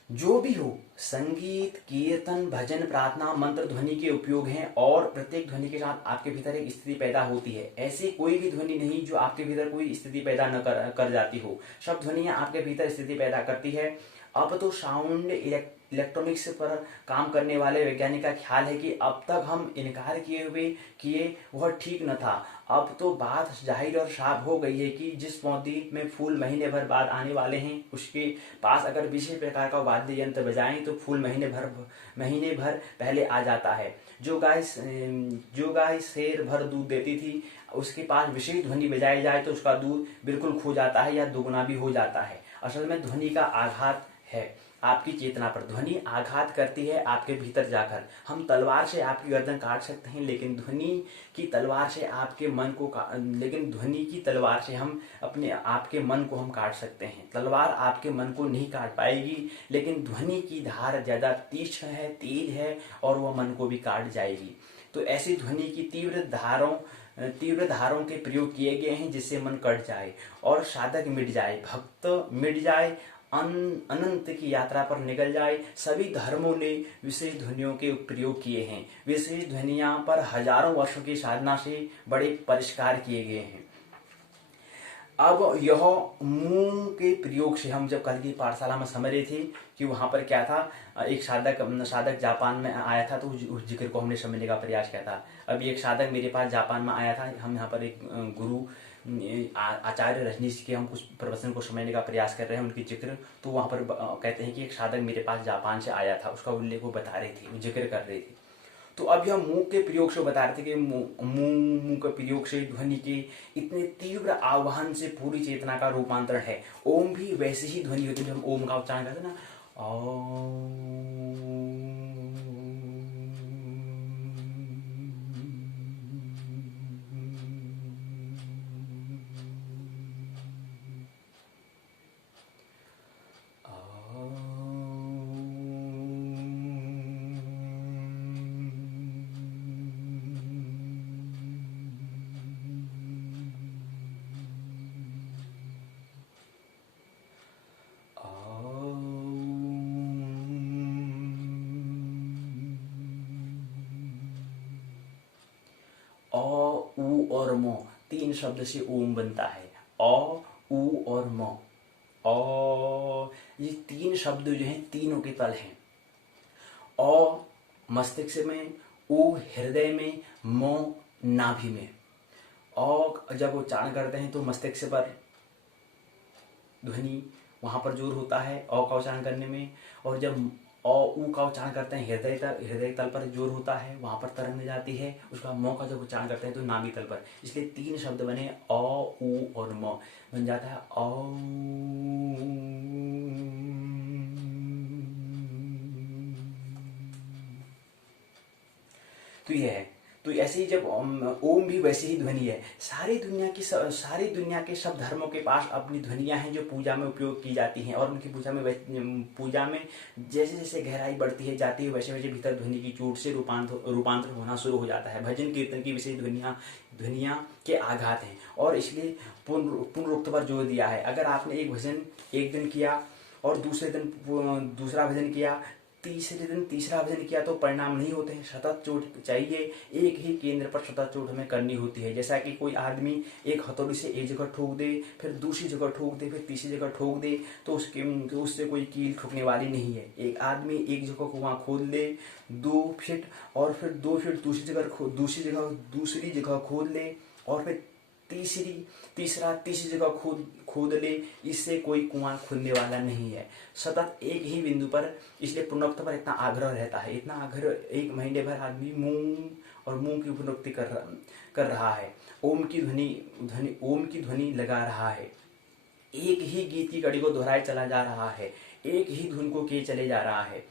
जो भी हो, संगीत, कीर्तन, भजन, प्रार्थना, मंत्र ध्वनि के उपयोग हैं, और प्रत्येक ध्वनि के साथ आपके भीतर एक स्थिति पैदा होती है। ऐसी कोई भी ध्वनि नहीं जो आपके भीतर कोई स्थिति पैदा न कर जाती हो। सब ध्वनियां आपके भीतर स्थिति पैदा करती है। अब तो साउंड इलेक्ट्रॉनिक्स पर काम करने वाले वैज्ञानिक का ख्याल है कि अब तक हम इनकार किए वह ठीक न था। अब तो बात जाहिर और साफ हो गई है कि जिस पौधे में फूल महीने भर बाद आने वाले हैं, उसके पास अगर विशेष प्रकार का वाद्य यंत्र बजाएं तो फूल महीने भर पहले आ जाता है। जो गाय शेर भर दूध देती थी, उसके पास विशेष ध्वनि बजाई जाए तो उसका दूध बिल्कुल खो जाता है या दुगुना भी हो जाता है। असल में ध्वनि का आघात है आपकी चेतना पर। ध्वनि आघात करती है आपके भीतर जाकर। हम तलवार से आपकी गर्दन काट सकते हैं, लेकिन ध्वनि की तलवार से हम अपने आपके मन को हम काट सकते हैं। तलवार आपके मन को नहीं काट पाएगी, लेकिन ध्वनि की धार ज्यादा तीक्ष्ण है, तेज है, और वह मन को भी काट जाएगी। तो ऐसी ध्वनि की तीव्र धारों के प्रयोग किए गए हैं जिससे मन कट जाए और साधक मिट जाए, भक्त मिट जाए, अनंत की यात्रा पर निकल जाए। सभी धर्मों ने विशेष ध्वनियों के प्रयोग किए हैं। विशेष ध्वनियां पर हजारों वर्षों की साधना से बड़े परिष्कार किए गए हैं। अब यह मुंह के प्रयोग से, हम जब कल की पाठशाला में समझ रहे थे कि वहां पर क्या था, एक साधक जापान में आया था, तो उस जिक्र को हमने समझने का प्रयास किया था। अभी एक साधक मेरे पास जापान में आया था, हम यहाँ पर एक गुरु आचार्य रजनीश के हम कुछ प्रवचन को समझने का प्रयास कर रहे हैं, उनकी जिक्र। तो वहां पर कहते हैं कि एक साधक मेरे पास जापान से आया था, उसका उल्लेख वो बता रहे थे, जिक्र कर रहे थे। तो अब यह मुंह के प्रयोग से बता रहे थे कि मुंह के प्रयोग से ध्वनि के इतने तीव्र आह्वान से पूरी चेतना का रूपांतरण है। ओम भी वैसे ही ध्वनि होती है, जब हम ओम का उच्चारण करते हैं ना, उ और मो, तीन शब्द से ओम बनता है। अ, उ और म। ये तीन शब्द जो हैं तीनों के तल हैं। अ मस्तिष्क में, उ हृदय में, मो नाभि में। अ जब उच्चारण करते हैं तो मस्तिष्क पर ध्वनि, वहां पर जोर होता है अ का उच्चारण करने में, और जब अ उ का उच्चारण करते हैं हृदय तल पर जोर होता है, वहां पर तरंग जाती है। उसका म का जब उच्चारण करते हैं तो नाभि तल पर। इसलिए तीन शब्द बने, अ उ और म, बन जाता है तो यह है। तो ऐसे ही जब ओम भी वैसी ही ध्वनि है। सारी दुनिया के सब धर्मों के पास अपनी ध्वनियां हैं जो पूजा में उपयोग की जाती हैं, और उनकी पूजा में जैसे जैसे गहराई बढ़ती है जाती है वैसे वैसे भीतर ध्वनि की चोट से रूपांतर होना शुरू हो जाता है। भजन कीर्तन की विशेष ध्वनियां के आघात हैं, और इसलिए पुनरुक्त पर जोर दिया है। अगर आपने एक भजन एक दिन किया और दूसरे दिन दूसरा भजन किया, तीसरे दिन तीसरा भजन किया तो परिणाम नहीं होते हैं। सतत चोट चाहिए, एक ही केंद्र पर सतत चोट हमें करनी होती है। जैसा कि कोई आदमी एक हथौड़ी से एक जगह ठोक दे, फिर दूसरी जगह ठोक दे, फिर तीसरी जगह ठोक दे, तो उससे कोई कील ठोकने वाली नहीं है। एक आदमी एक जगह को वहां खोद ले 2 फीट, और फिर 2 फीट दूसरी जगह खोद ले, और फिर तीसरी जगह खोद ले, इससे कोई कुआं खुदने वाला नहीं है। सतत एक ही बिंदु पर, इसलिए पुनरुक्ति पर इतना आग्रह रहता है। इतना आग्रह, 1 महीने भर आदमी मूंग की पुनरुक्ति कर रहा है, ओम की ध्वनि लगा रहा है, एक ही गीत की कड़ी को दोहराए चला जा रहा है, एक ही धुन को किए चले जा रहा है।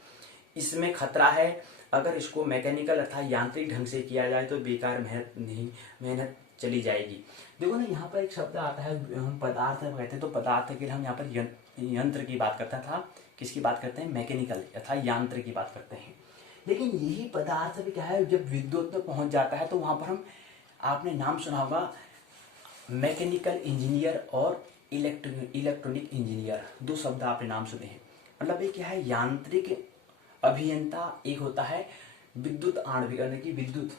इसमें खतरा है, अगर इसको मैकेनिकल अर्थात यांत्रिक ढंग से किया जाए तो बेकार मेहनत चली जाएगी। देखो ना, यहाँ पर एक शब्द आता है, हम पदार्थ कहते हैं, तो पदार्थ के लिए हम यहाँ पर यंत्र की बात करता था। किसकी बात करते हैं? मैकेनिकल अर्थात यांत्र की बात करते हैं। लेकिन यही पदार्थ भी क्या है, जब विद्युत तक पहुंच जाता है तो वहां पर आपने नाम सुना होगा मैकेनिकल इंजीनियर और इलेक्ट्रॉनिक इंजीनियर, 2 शब्द आपने नाम सुने हैं। मतलब ये क्या है, यांत्रिक अभियंता एक होता है, विद्युत आणविक यानी कि विद्युत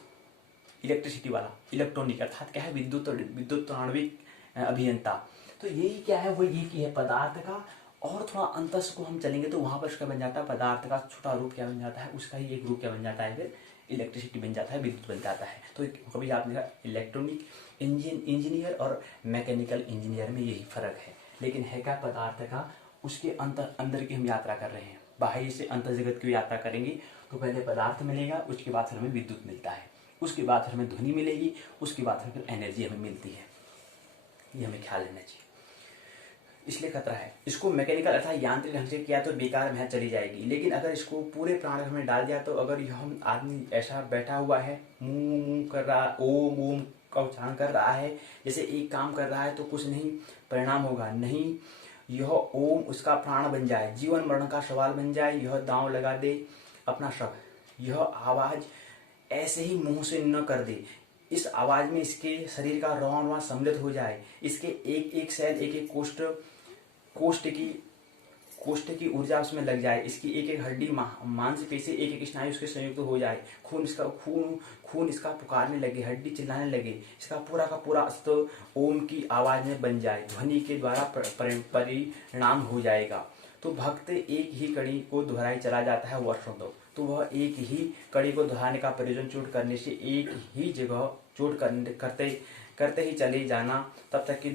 इलेक्ट्रिसिटी वाला, इलेक्ट्रॉनिक अर्थात क्या है, विद्युत आणविक अभियंता। तो यही क्या है, वो ये की है पदार्थ का। और थोड़ा अंतस को हम चलेंगे तो वहां पर उसका बन जाता है, पदार्थ का छोटा रूप क्या बन जाता है, उसका ही एक रूप क्या बन जाता है, फिर इलेक्ट्रिसिटी बन जाता है, विद्युत बन जाता है। तो कभी आपने कहा इलेक्ट्रॉनिक इंजीनियर और मैकेनिकल इंजीनियर में यही फर्क है। लेकिन है क्या पदार्थ का, उसके अंदर की हम यात्रा कर रहे हैं। बाहर से अंतर जगत की यात्रा करेंगे तो पहले पदार्थ मिलेगा, उसके बाद फिर हमें विद्युत मिलता है, उसके बाद फिर हमें ध्वनि मिलेगी, उसके बाद फिर एनर्जी हमें मिलती है। ये हमें ख्याल रखना चाहिए, इसलिए खतरा है। इसको मैकेनिकल अर्थात यांत्रिक ढंग से किया तो बेकार मेहनत चली जाएगी। लेकिन अगर इसको पूरे प्राण में डाल दिया, तो अगर हम आदमी ऐसा बैठा हुआ है, मुंह कर रहा, ओम का उच्चारण कर रहा है, जैसे एक काम कर रहा है, तो कुछ नहीं परिणाम होगा। नहीं, यह ओम उसका प्राण बन जाए, जीवन मरण का सवाल बन जाए, यह दांव लगा दे अपना सब, यह आवाज ऐसे ही मुंह से न कर दे, इस आवाज में इसके शरीर का रोआं सम्मिलित हो जाए, इसके एक एक सेल, एक एक कोष्ठ की ऊर्जा उसमें लग जाए, इसकी एक एक हड्डी, मांसपेशी, एक एक स्नायु उसके संयुक्त हो जाए, खून इसका पुकारने लगे, हड्डी चिल्लाने लगे, इसका पूरा का पूरा अस्तित्व ओम की आवाज में बन जाए, ध्वनि के द्वारा परिणाम हो जाएगा। तो भक्त एक ही कड़ी को दोहराई चला जाता है वर्षों तक। तो वह एक ही कड़ी को दोहराने का प्रयोजन चोट करने से एक ही जगह चोट करते ही चले जाना, जब तक कि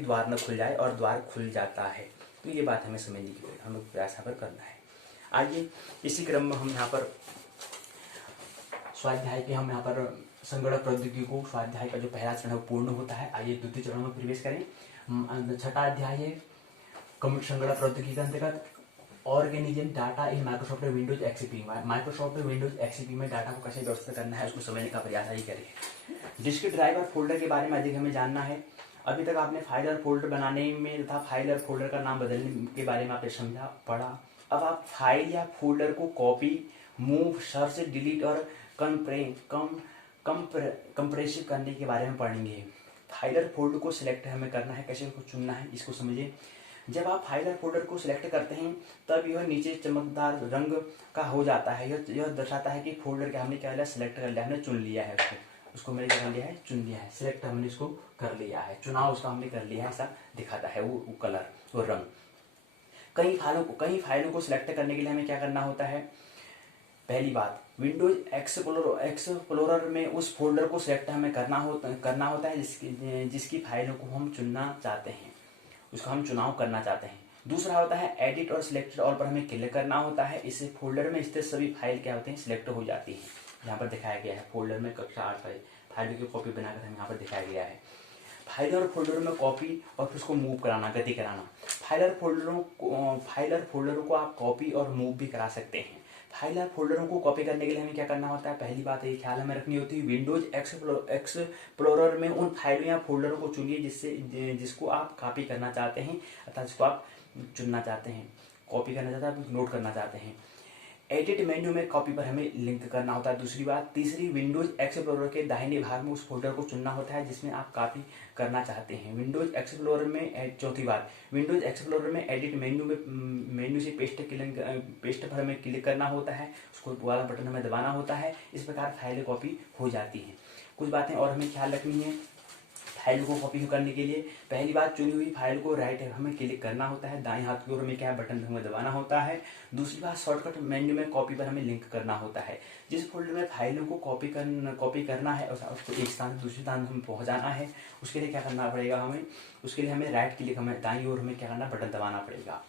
द्वार न खुल जाए, और द्वार खुल जाता है। तो ये बात हमें समझने की हमें प्रयास यहाँ पर करना है। आइए इसी क्रम में हम यहाँ पर स्वाध्याय के हम यहाँ पर संगणक प्रौद्योगिकी को स्वाध्याय का जो पहला चरण है पूर्ण होता है। आइए द्वितीय चरण में प्रवेश करें। छठा अध्याय है कंप्यूटर संगणक प्रौद्योगिकी के अंतर्गत organism data in Microsoft Windows XP. Microsoft Windows XP में डाटा को कैसे व्यवस्थित करना है उसको समझने का प्रयास ही करें। डिस्क ड्राइव और फोल्डर के बारे में अधिक हमें जानना है। अभी तक आपने फाइल और फोल्डर बनाने में तथा फाइल और फोल्डर का नाम बदलने के बारे में आपने समझा पढ़ा। अब आप फाइल या फोल्डर को कॉपी, मूव, सर्च, डिलीट और कंप्रेसिव करने के बारे में पढ़ेंगे। फाइल और फोल्डर को सिलेक्ट हमें करना है, कैसे उसको चुनना है इसको समझिए। जब आप फाइल और फोल्डर को सिलेक्ट करते हैं तब यह नीचे चमकदार रंग का हो जाता है। यह दर्शाता है कि फोल्डर का हमने क्या लिया, सिलेक्ट कर लिया, हमने चुन लिया है उसको मैंने क्या कर लिया है, चुन लिया है। सिलेक्ट हमने इसको कर लिया है, चुनाव उसका हमने कर लिया है, ऐसा दिखाता है वो कलर, वो रंग। कई फाइलों को सिलेक्ट करने के लिए हमें क्या करना होता है, पहली बात विंडोज एक्सप्लोरर में उस फोल्डर को सिलेक्ट हमें करना होता है जिसकी फाइलों को हम चुनना चाहते हैं, उसका हम चुनाव करना चाहते हैं। दूसरा होता है एडिट और सिलेक्टेड ऑल पर हमें क्लिक करना होता है। इस फोल्डर में स्थित सभी फाइल क्या होते हैं, सिलेक्ट हो जाती है। यहाँ पर दिखाया गया है फोल्डर में कक्षा 8 फाइलों की कॉपी बनाकर हमें यहाँ पर दिखाया गया है। फाइल और फोल्डर में कॉपी और फिर उसको मूव कराना, गति कराना। फाइल और फोल्डरों को आप कॉपी और मूव भी करा सकते हैं। फाइल या फोल्डरों को कॉपी करने के लिए हमें क्या करना होता है, पहली बात ये ख्याल हमें रखनी होती है, विंडोज एक्सप्लोरर में उन फाइलों या फोल्डरों को चुनिए जिसको आप कॉपी करना चाहते हैं, अर्थात जिसको आप चुनना चाहते हैं, कॉपी करना चाहते हैं, आप नोट करना चाहते हैं। एडिट मेन्यू में कॉपी पर हमें लिंक करना होता है, दूसरी बात। तीसरी, विंडोज एक्सप्लोरर के दाहिने भाग में उस फोल्डर को चुनना होता है जिसमें आप कॉपी करना चाहते हैं। विंडोज एक्सप्लोरर में चौथी बात, विंडोज एक्सप्लोरर में एडिट मेन्यू से पेस्ट पर हमें क्लिक करना होता है, उसको वाला बटन हमें दबाना होता है। इस प्रकार फाइलें कॉपी हो जाती हैं। कुछ बातें और हमें ख्याल रखनी है फाइल को कॉपी करने के लिए। पहली बात, चुनी हुई फाइल को राइट हमें क्लिक करना होता है, दाएं हाथ की ओर हमें क्या है बटन हमें दबाना होता है। दूसरी बात, शॉर्टकट मेन्यू में कॉपी पर हमें लिंक करना होता है। जिस फोल्डर में फाइलों को कॉपी करना है उसको एक स्थान से दूसरे स्थान में पहुंचाना है, उसके लिए क्या करना पड़ेगा हमें, उसके लिए हमें राइट क्लिक हमें दाईं ओर हमें क्या करना, बटन दबाना पड़ेगा।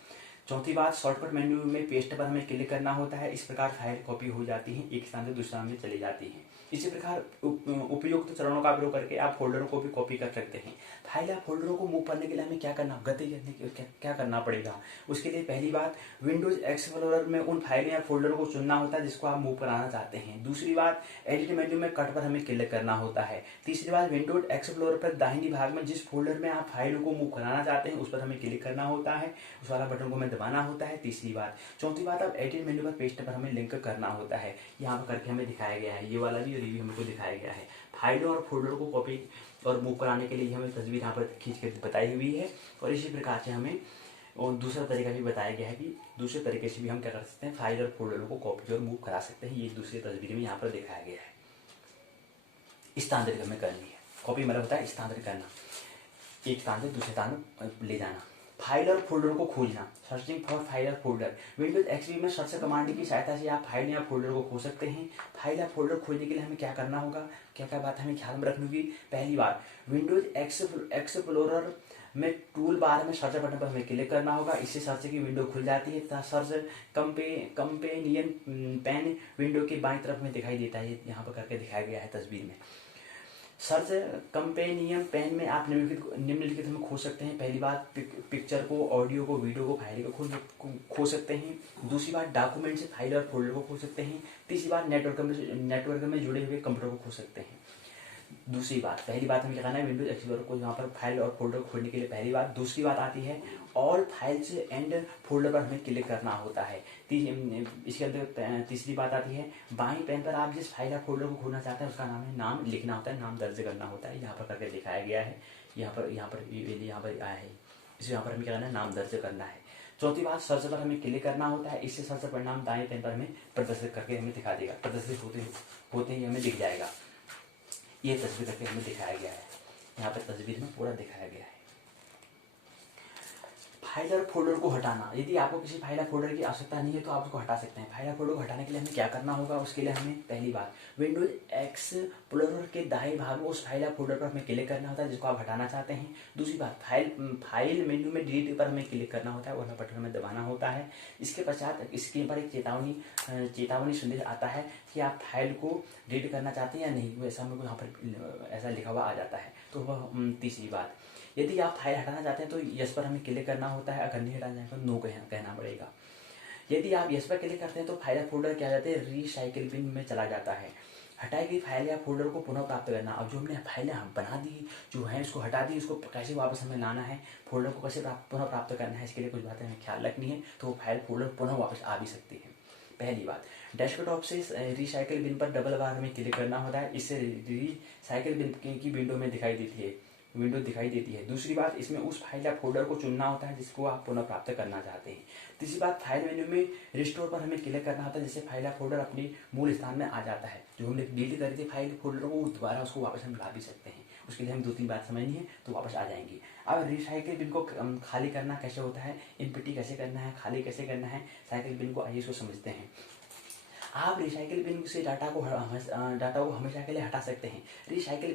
चौथी बात, शॉर्टकट मेन्यू में पेस्ट पर हमें क्लिक करना होता है। इस प्रकार फाइल कॉपी हो जाती है, एक स्थान से दूसरे स्थान में चली जाती है। इसी प्रकार उपयुक्त चरणों का प्रयोग करके आप फोल्डरों को भी कॉपी कर सकते हैं। फाइल या फोल्डरों को मूव करने के लिए हमें क्या करना, गति करने के क्या करना पड़ेगा, उसके लिए पहली बात, विंडोज एक्सप्लोरर में उन फाइल या फोल्डरों को चुनना होता है जिसको आप मूव कराना चाहते हैं। दूसरी बात, एडिट मेन्यू में कट पर हमें क्लिक करना होता है। तीसरी बात, विंडोज एक्सप्लोरर पर दाहिनी भाग में जिस फोल्डर में आप फाइलों को मूव कराना चाहते हैं उस पर हमें क्लिक करना होता है, उस वाला बटन को हमें दबाना होता है। तीसरी बात। चौथी बात, अब एडिट मेन्यू पर पेस्ट पर हमें लिंक करना होता है, यहाँ पर करके हमें दिखाया गया है, ये वाला भी रिव्यू हमको दिखाया गया है। फाइलों और फोल्डरों को कॉपी और मूव कराने के लिए हमें तस्वीर यहाँ पर खींच के बताई हुई है। और इसी प्रकार से हमें और दूसरा तरीका भी बताया गया है कि दूसरे तरीके से भी हम क्या कर सकते हैं, फाइल और फोल्डरों को कॉपी और मूव करा सकते हैं। ये दूसरी तस्वीर में यहाँ पर दिखाया गया है। स्थानांतरित हमें करनी है, कॉपी मतलब होता है स्थानांतरित करना, एक स्थान से दूसरे स्थान में ले जाना। फाइल और फोल्डर को खोजना, सर्चिंग फॉर फाइल और फोल्डर। विंडोज एक्सपी में सर्च कमांड की सहायता से आप फाइल या फोल्डर को खोज सकते हैं। फाइल या फोल्डर खोजने के लिए हमें क्या करना होगा, क्या क्या बात हमें ख्याल में रखनी होगी। पहली बात, विंडोज एक्सप्लोरर में टूल बार में सर्च बटन पर हमें क्लिक करना होगा, इससे सर्च की विंडो खुल जाती है तथा सर्च कंपेनियन पेन विंडो के बाईं तरफ में दिखाई देता है, यहाँ पर करके दिखाया गया है तस्वीर में। सर्च कंपेनियन पेन में आप निम्नलिखित में खोज सकते हैं। पहली बात, पिक्चर को, ऑडियो को, वीडियो को, फाइल को खोज सकते हैं। दूसरी बात, डॉक्यूमेंट से फाइल और फोल्डर को खोज सकते हैं। तीसरी बात, नेटवर्क में जुड़े हुए कंप्यूटर को खोज सकते हैं। दूसरी बात, पहली बात हमें क्या करना है, विंडोज एक्सप्लोरर को यहाँ पर फाइल और फोल्डर खोलने के लिए पहली बात। दूसरी बात आती है ऑल फाइल्स एंड फोल्डर पर हमें क्लिक करना होता है। इसके अंदर तीसरी बात आती है, बाईं पैन पर आप जिस फाइल या फोल्डर को खोलना चाहते हैं उसका नाम लिखना होता है, नाम दर्ज करना होता है, यहाँ पर करके दिखाया गया है। यहाँ पर आया है, इसे यहाँ पर हमें क्या करना है, नाम दर्ज करना है। चौथी बात, सर्च पर हमें क्लिक करना होता है, इससे सर्च परिणाम दाएं पैन पर हमें प्रदर्शित करके हमें दिखा देगा, प्रदर्शित होते ही हमें दिख जाएगा। ये तस्वीर करके हमें दिखाया गया है, यहाँ पर तस्वीर में पूरा दिखाया गया है। फाइल और फोल्डर को हटाना, यदि आपको किसी फाइल या फोल्डर की आवश्यकता नहीं है तो आप उसको हटा सकते हैं। फाइल या फोल्डर को हटाने के लिए हमें क्या करना होगा, उसके लिए हमें पहली बात, विंडोज एक्सप्लोरर के दाएं भाग में उस फाइल या फोल्डर पर हमें क्लिक करना होता है जिसको आप हटाना चाहते हैं। दूसरी बात, फाइल मेन्यू में डिलीट पर हमें क्लिक करना होता है, वह बटन हमें दबाना होता है। इसके पश्चात स्क्रीन पर एक चेतावनी संदेश आता है कि आप फाइल को डिलीट करना चाहते हैं या नहीं, वैसा हमें यहाँ पर ऐसा लिखा हुआ आ जाता है। तो वह तीसरी बात, यदि आप फाइल हटाना चाहते हैं तो यस पर हमें क्लिक करना होता है, अगर नहीं हटाना चाहते तो नो कहना पड़ेगा। यदि आप यस पर क्लिक करते हैं तो फाइल या फोल्डर क्या जाते हैं, रिसाइकिल बिन में चला जाता है। हटाई गई फाइल या फोल्डर को पुनः प्राप्त करना, अब जो हमने फाइलें हम बना दी जो है उसको हटा दी, उसको कैसे वापस हमें लाना है, फोल्डर को कैसे पुनः प्राप्त करना है, इसके लिए कुछ बातें हमें ख्याल रखनी है, तो वो फाइल फोल्डर पुनः वापस आ भी सकती है। पहली बात, डेस्कटॉप से रिसाइकिल बिन पर डबल बार हमें क्लिक करना होता है, इससे रिसाइकिल बिन की विंडो दिखाई देती है। दूसरी बात, इसमें उस फाइल या फोल्डर को चुनना होता है जिसको आप पुनः प्राप्त करना चाहते हैं। तीसरी बात, फाइल मेन्यू में रिस्टोर पर हमें क्लिक करना होता है जिससे फाइल या फोल्डर अपने मूल स्थान में आ जाता है। जो हमने डिलीट करी थी फाइल फोल्डर को दोबारा उसको वापस हम ला भी सकते हैं, उसके लिए हम 2-3 बात समझनी है तो वापस आ जाएंगी। अब रिसाइकिल बिन को खाली करना कैसे होता है, एम्प्टी कैसे करना है, खाली कैसे करना है साइकिल बिन को, आइए इसको समझते हैं। आप रिसाइकिल बिन से डाटा को हमेशा के लिए हटा सकते हैं। रिसाइकिल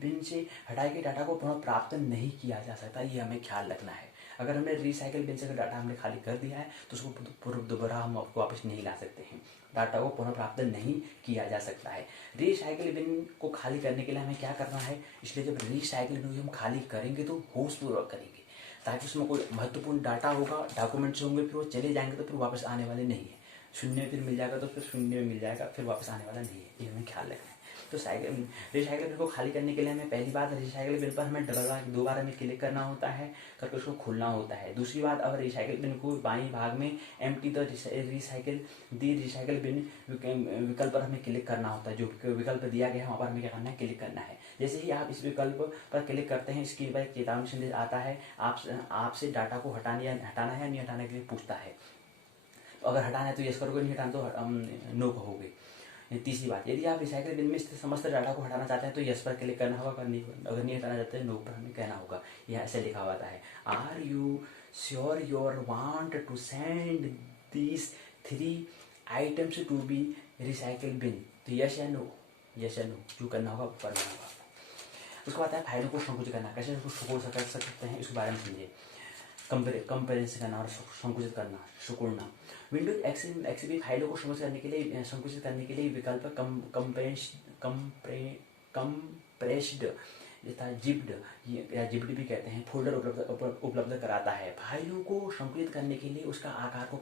बिन से हटाए गए डाटा को पुनः प्राप्त नहीं किया जा सकता, ये हमें ख्याल रखना है। अगर हमने रिसाइकिल बिन से डाटा हमने खाली कर दिया है तो उसको दोबारा हम आपको वापस नहीं ला सकते हैं, डाटा को पुनः प्राप्त नहीं किया जा सकता है। रिसाइकिल बिन को खाली करने के लिए हमें क्या करना है, इसलिए जब रिसाइकिल बिन हम खाली करेंगे तो होशपूर्वक करेंगे, ताकि उसमें कोई महत्वपूर्ण डाटा होगा, डॉक्यूमेंट्स होंगे, फिर वो चले जाएंगे तो फिर वापस आने वाले नहीं है। शून्य फिर मिल जाएगा तो फिर शून्य में मिल जाएगा, फिर वापस आने वाला नहीं है, ये हमें ख्याल रखना है। तो साइकिल रिसाइकल बिन को खाली करने के लिए हमें पहली बात रिसाइकल बिन पर हमें दो बार हमें क्लिक करना होता है, करके उसको खोलना होता है। दूसरी बात, अब रिसाइकल बिन को बाईं भाग में एम्प्टी द रिसाइकल बिन विकल्प पर हमें क्लिक करना होता है। जो विकल्प दिया गया है वहाँ पर हमें क्या करना है, क्लिक करना है। जैसे ही आप इस विकल्प पर क्लिक करते हैं, इसके बाद चेतावनी संदेश आता है, आपसे डाटा को हटाना है या नहीं हटाने के लिए पूछता है। अगर हटाना है तो यस करोगे, नहीं हटाना तो नो कहोगे। तीसरी बात, यदि आप रिसाइकल बिन में समस्त डाटा को हटाना चाहते हैं तो यस पर क्लिक करना होगा, अगर नहीं हटाना चाहते हैं नो पर हमें कहना होगा। यह ऐसे लिखा हुआ है, are you sure your want to send these 3 items to be recycle bin, तो यस या नो, जो करना होगा वो करना होगा। उसके बाद है फाइलों को संकुचित करना, कैसे उसको सुकोड़ कर सकते हैं इसके बारे में समझिए। कंपेरेंस करना और संकुचित करना, सुकुड़ना। विंडोज एक्सपी फाइलों को संकुचित करने के लिए विकल्प कंप्रेस्ड तथा जिप्ड या जिप्ड भी कहते हैं, फोल्डर उपलब्ध कराता है। फाइलों को संकुचित करने के लिए उसका आकार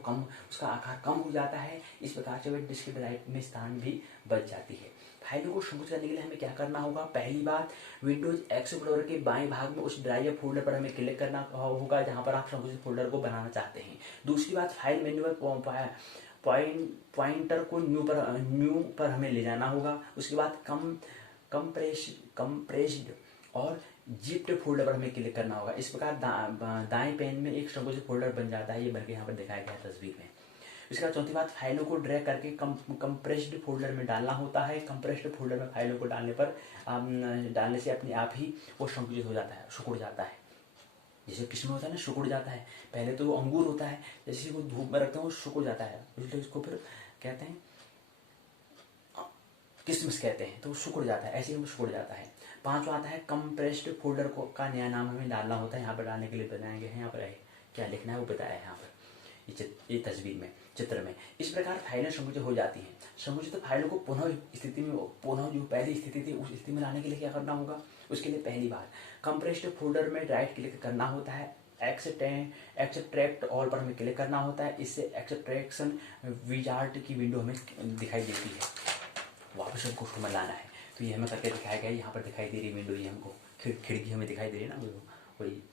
कम हो जाता है। इस प्रकार से डिस्क की ड्राइव में स्थान भी बच जाती है। फाइलों को संकुचित करने के लिए हमें क्या करना होगा, पहली बात विंडोज एक्सप्लोरर के बाएं भाग में उस ड्राइव या फोल्डर पर हमें क्लिक करना होगा जहां पर आप संकुचित फोल्डर को बनाना चाहते हैं। दूसरी बात, फाइल मेन्यू पर पॉइंटर को न्यू पर हमें ले जाना होगा। उसके बाद कंप्रेस्ड और जिप्ड फोल्डर पर हमें क्लिक करना होगा। इस प्रकार दाएं पैन में एक संकुचित फोल्डर बन जाता है, ये बनके यहाँ पर दिखाया गया है तस्वीर में। इसके बाद चौथी बात, फाइलों को ड्रैग करके कंप्रेस्ड फोल्डर में डालना होता है। कंप्रेस्ड फोल्डर में फाइलों को डालने से अपने आप ही वो संकुचित हो जाता है, सिकुड़ जाता है। जैसे किसमें होता है ना, सिकुड़ जाता है। पहले तो वो अंगूर होता है, जैसे वो धूप में रखते हैं वो सिकुड़ जाता है, इसलिए उसको फिर कहते हैं किसमिस कहते हैं, तो वो सिकुड़ जाता है, ऐसे ही वो सिकुड़ जाता है। पांचवा आता है कंप्रेस्ड फोल्डर का नया नाम हमें डालना होता है। यहाँ पर डालने के लिए बनाए गए हैं, यहाँ पर क्या लिखना है वो बताया है यहाँ पर ये तस्वीर में, चित्र में। इस प्रकार फाइलें संकुचित हो जाती हैं। संकुचित फाइलों को पुनः जो पहली स्थिति थी उस स्थिति में लाने के लिए क्या करना होगा, उसके लिए पहली बार कंप्रेस्ड फोल्डर में राइट क्लिक करना होता है। एक्सट्रैक्ट ऑल पर हमें क्लिक करना होता है। इससे एक्सट्रैक्शन विजार्ड की विंडो हमें दिखाई देती है, वापस हमको उसको लाना है। तो ये हमें करके दिखाया गया है, यहाँ पर दिखाई दे रही विंडो, ये हमको खिड़की हमें दिखाई दे रही है ना, वही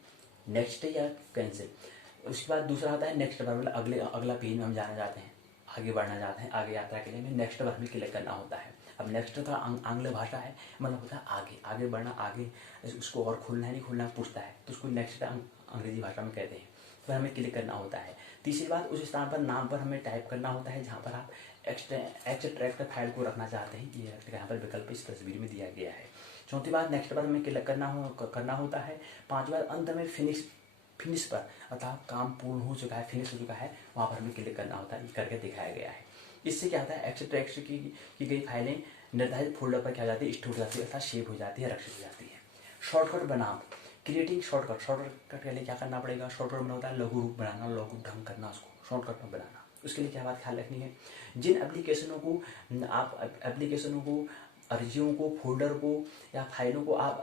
नेक्स्ट या कैंसिल। उसके बाद दूसरा आता है नेक्स्ट पर, मतलब अगला पेज में हम जाना चाहते हैं, आगे बढ़ना चाहते हैं, आगे यात्रा के लिए हमें नेक्स्ट पर हमें क्लिक करना होता है। अब नेक्स्ट तो आंग्ल भाषा है, मतलब होता है आगे बढ़ना, आगे उसको और खोलना है नहीं खोलना पूछता है, तो उसको नेक्स्ट अंग्रेजी भाषा में कहते हैं, तो हमें क्लिक करना होता है। तीसरी बात, उस स्थान पर नाम पर हमें टाइप करना होता है जहाँ पर आप एक्सट्रैक्ट फाइल को रखना चाहते हैं, ये यहाँ पर विकल्प इस तस्वीर में दिया गया है। चौथी बात, नेक्स्ट पर हमें क्लिक करना होता है। पांचवी बात, अंत में फिनिश पर, अर्थात काम पूर्ण हो चुका है, फिनिश हो चुका है, वहाँ पर हमें क्लिक करना होता है, ये करके दिखाया गया है। इससे क्या होता है, एक्सट्रैक्ट की गई फाइलें निर्धारित फोल्डर पर क्या हो जाती है, स्टोर हो जाती है, अर्थात सेव हो जाती है, रक्षित हो जाती है। शॉर्टकट बनाम क्रिएटिंग शॉर्टकट के लिए क्या करना पड़ेगा, शॉर्टकट बना होता है लघु रूप बनाना, लघु ढंग करना, उसको शॉर्टकट में बनाना। उसके लिए क्या बात ख्याल रखनी है, जिन एप्लीकेशनों को अर्जियों को, फोल्डर को या फाइलों को आप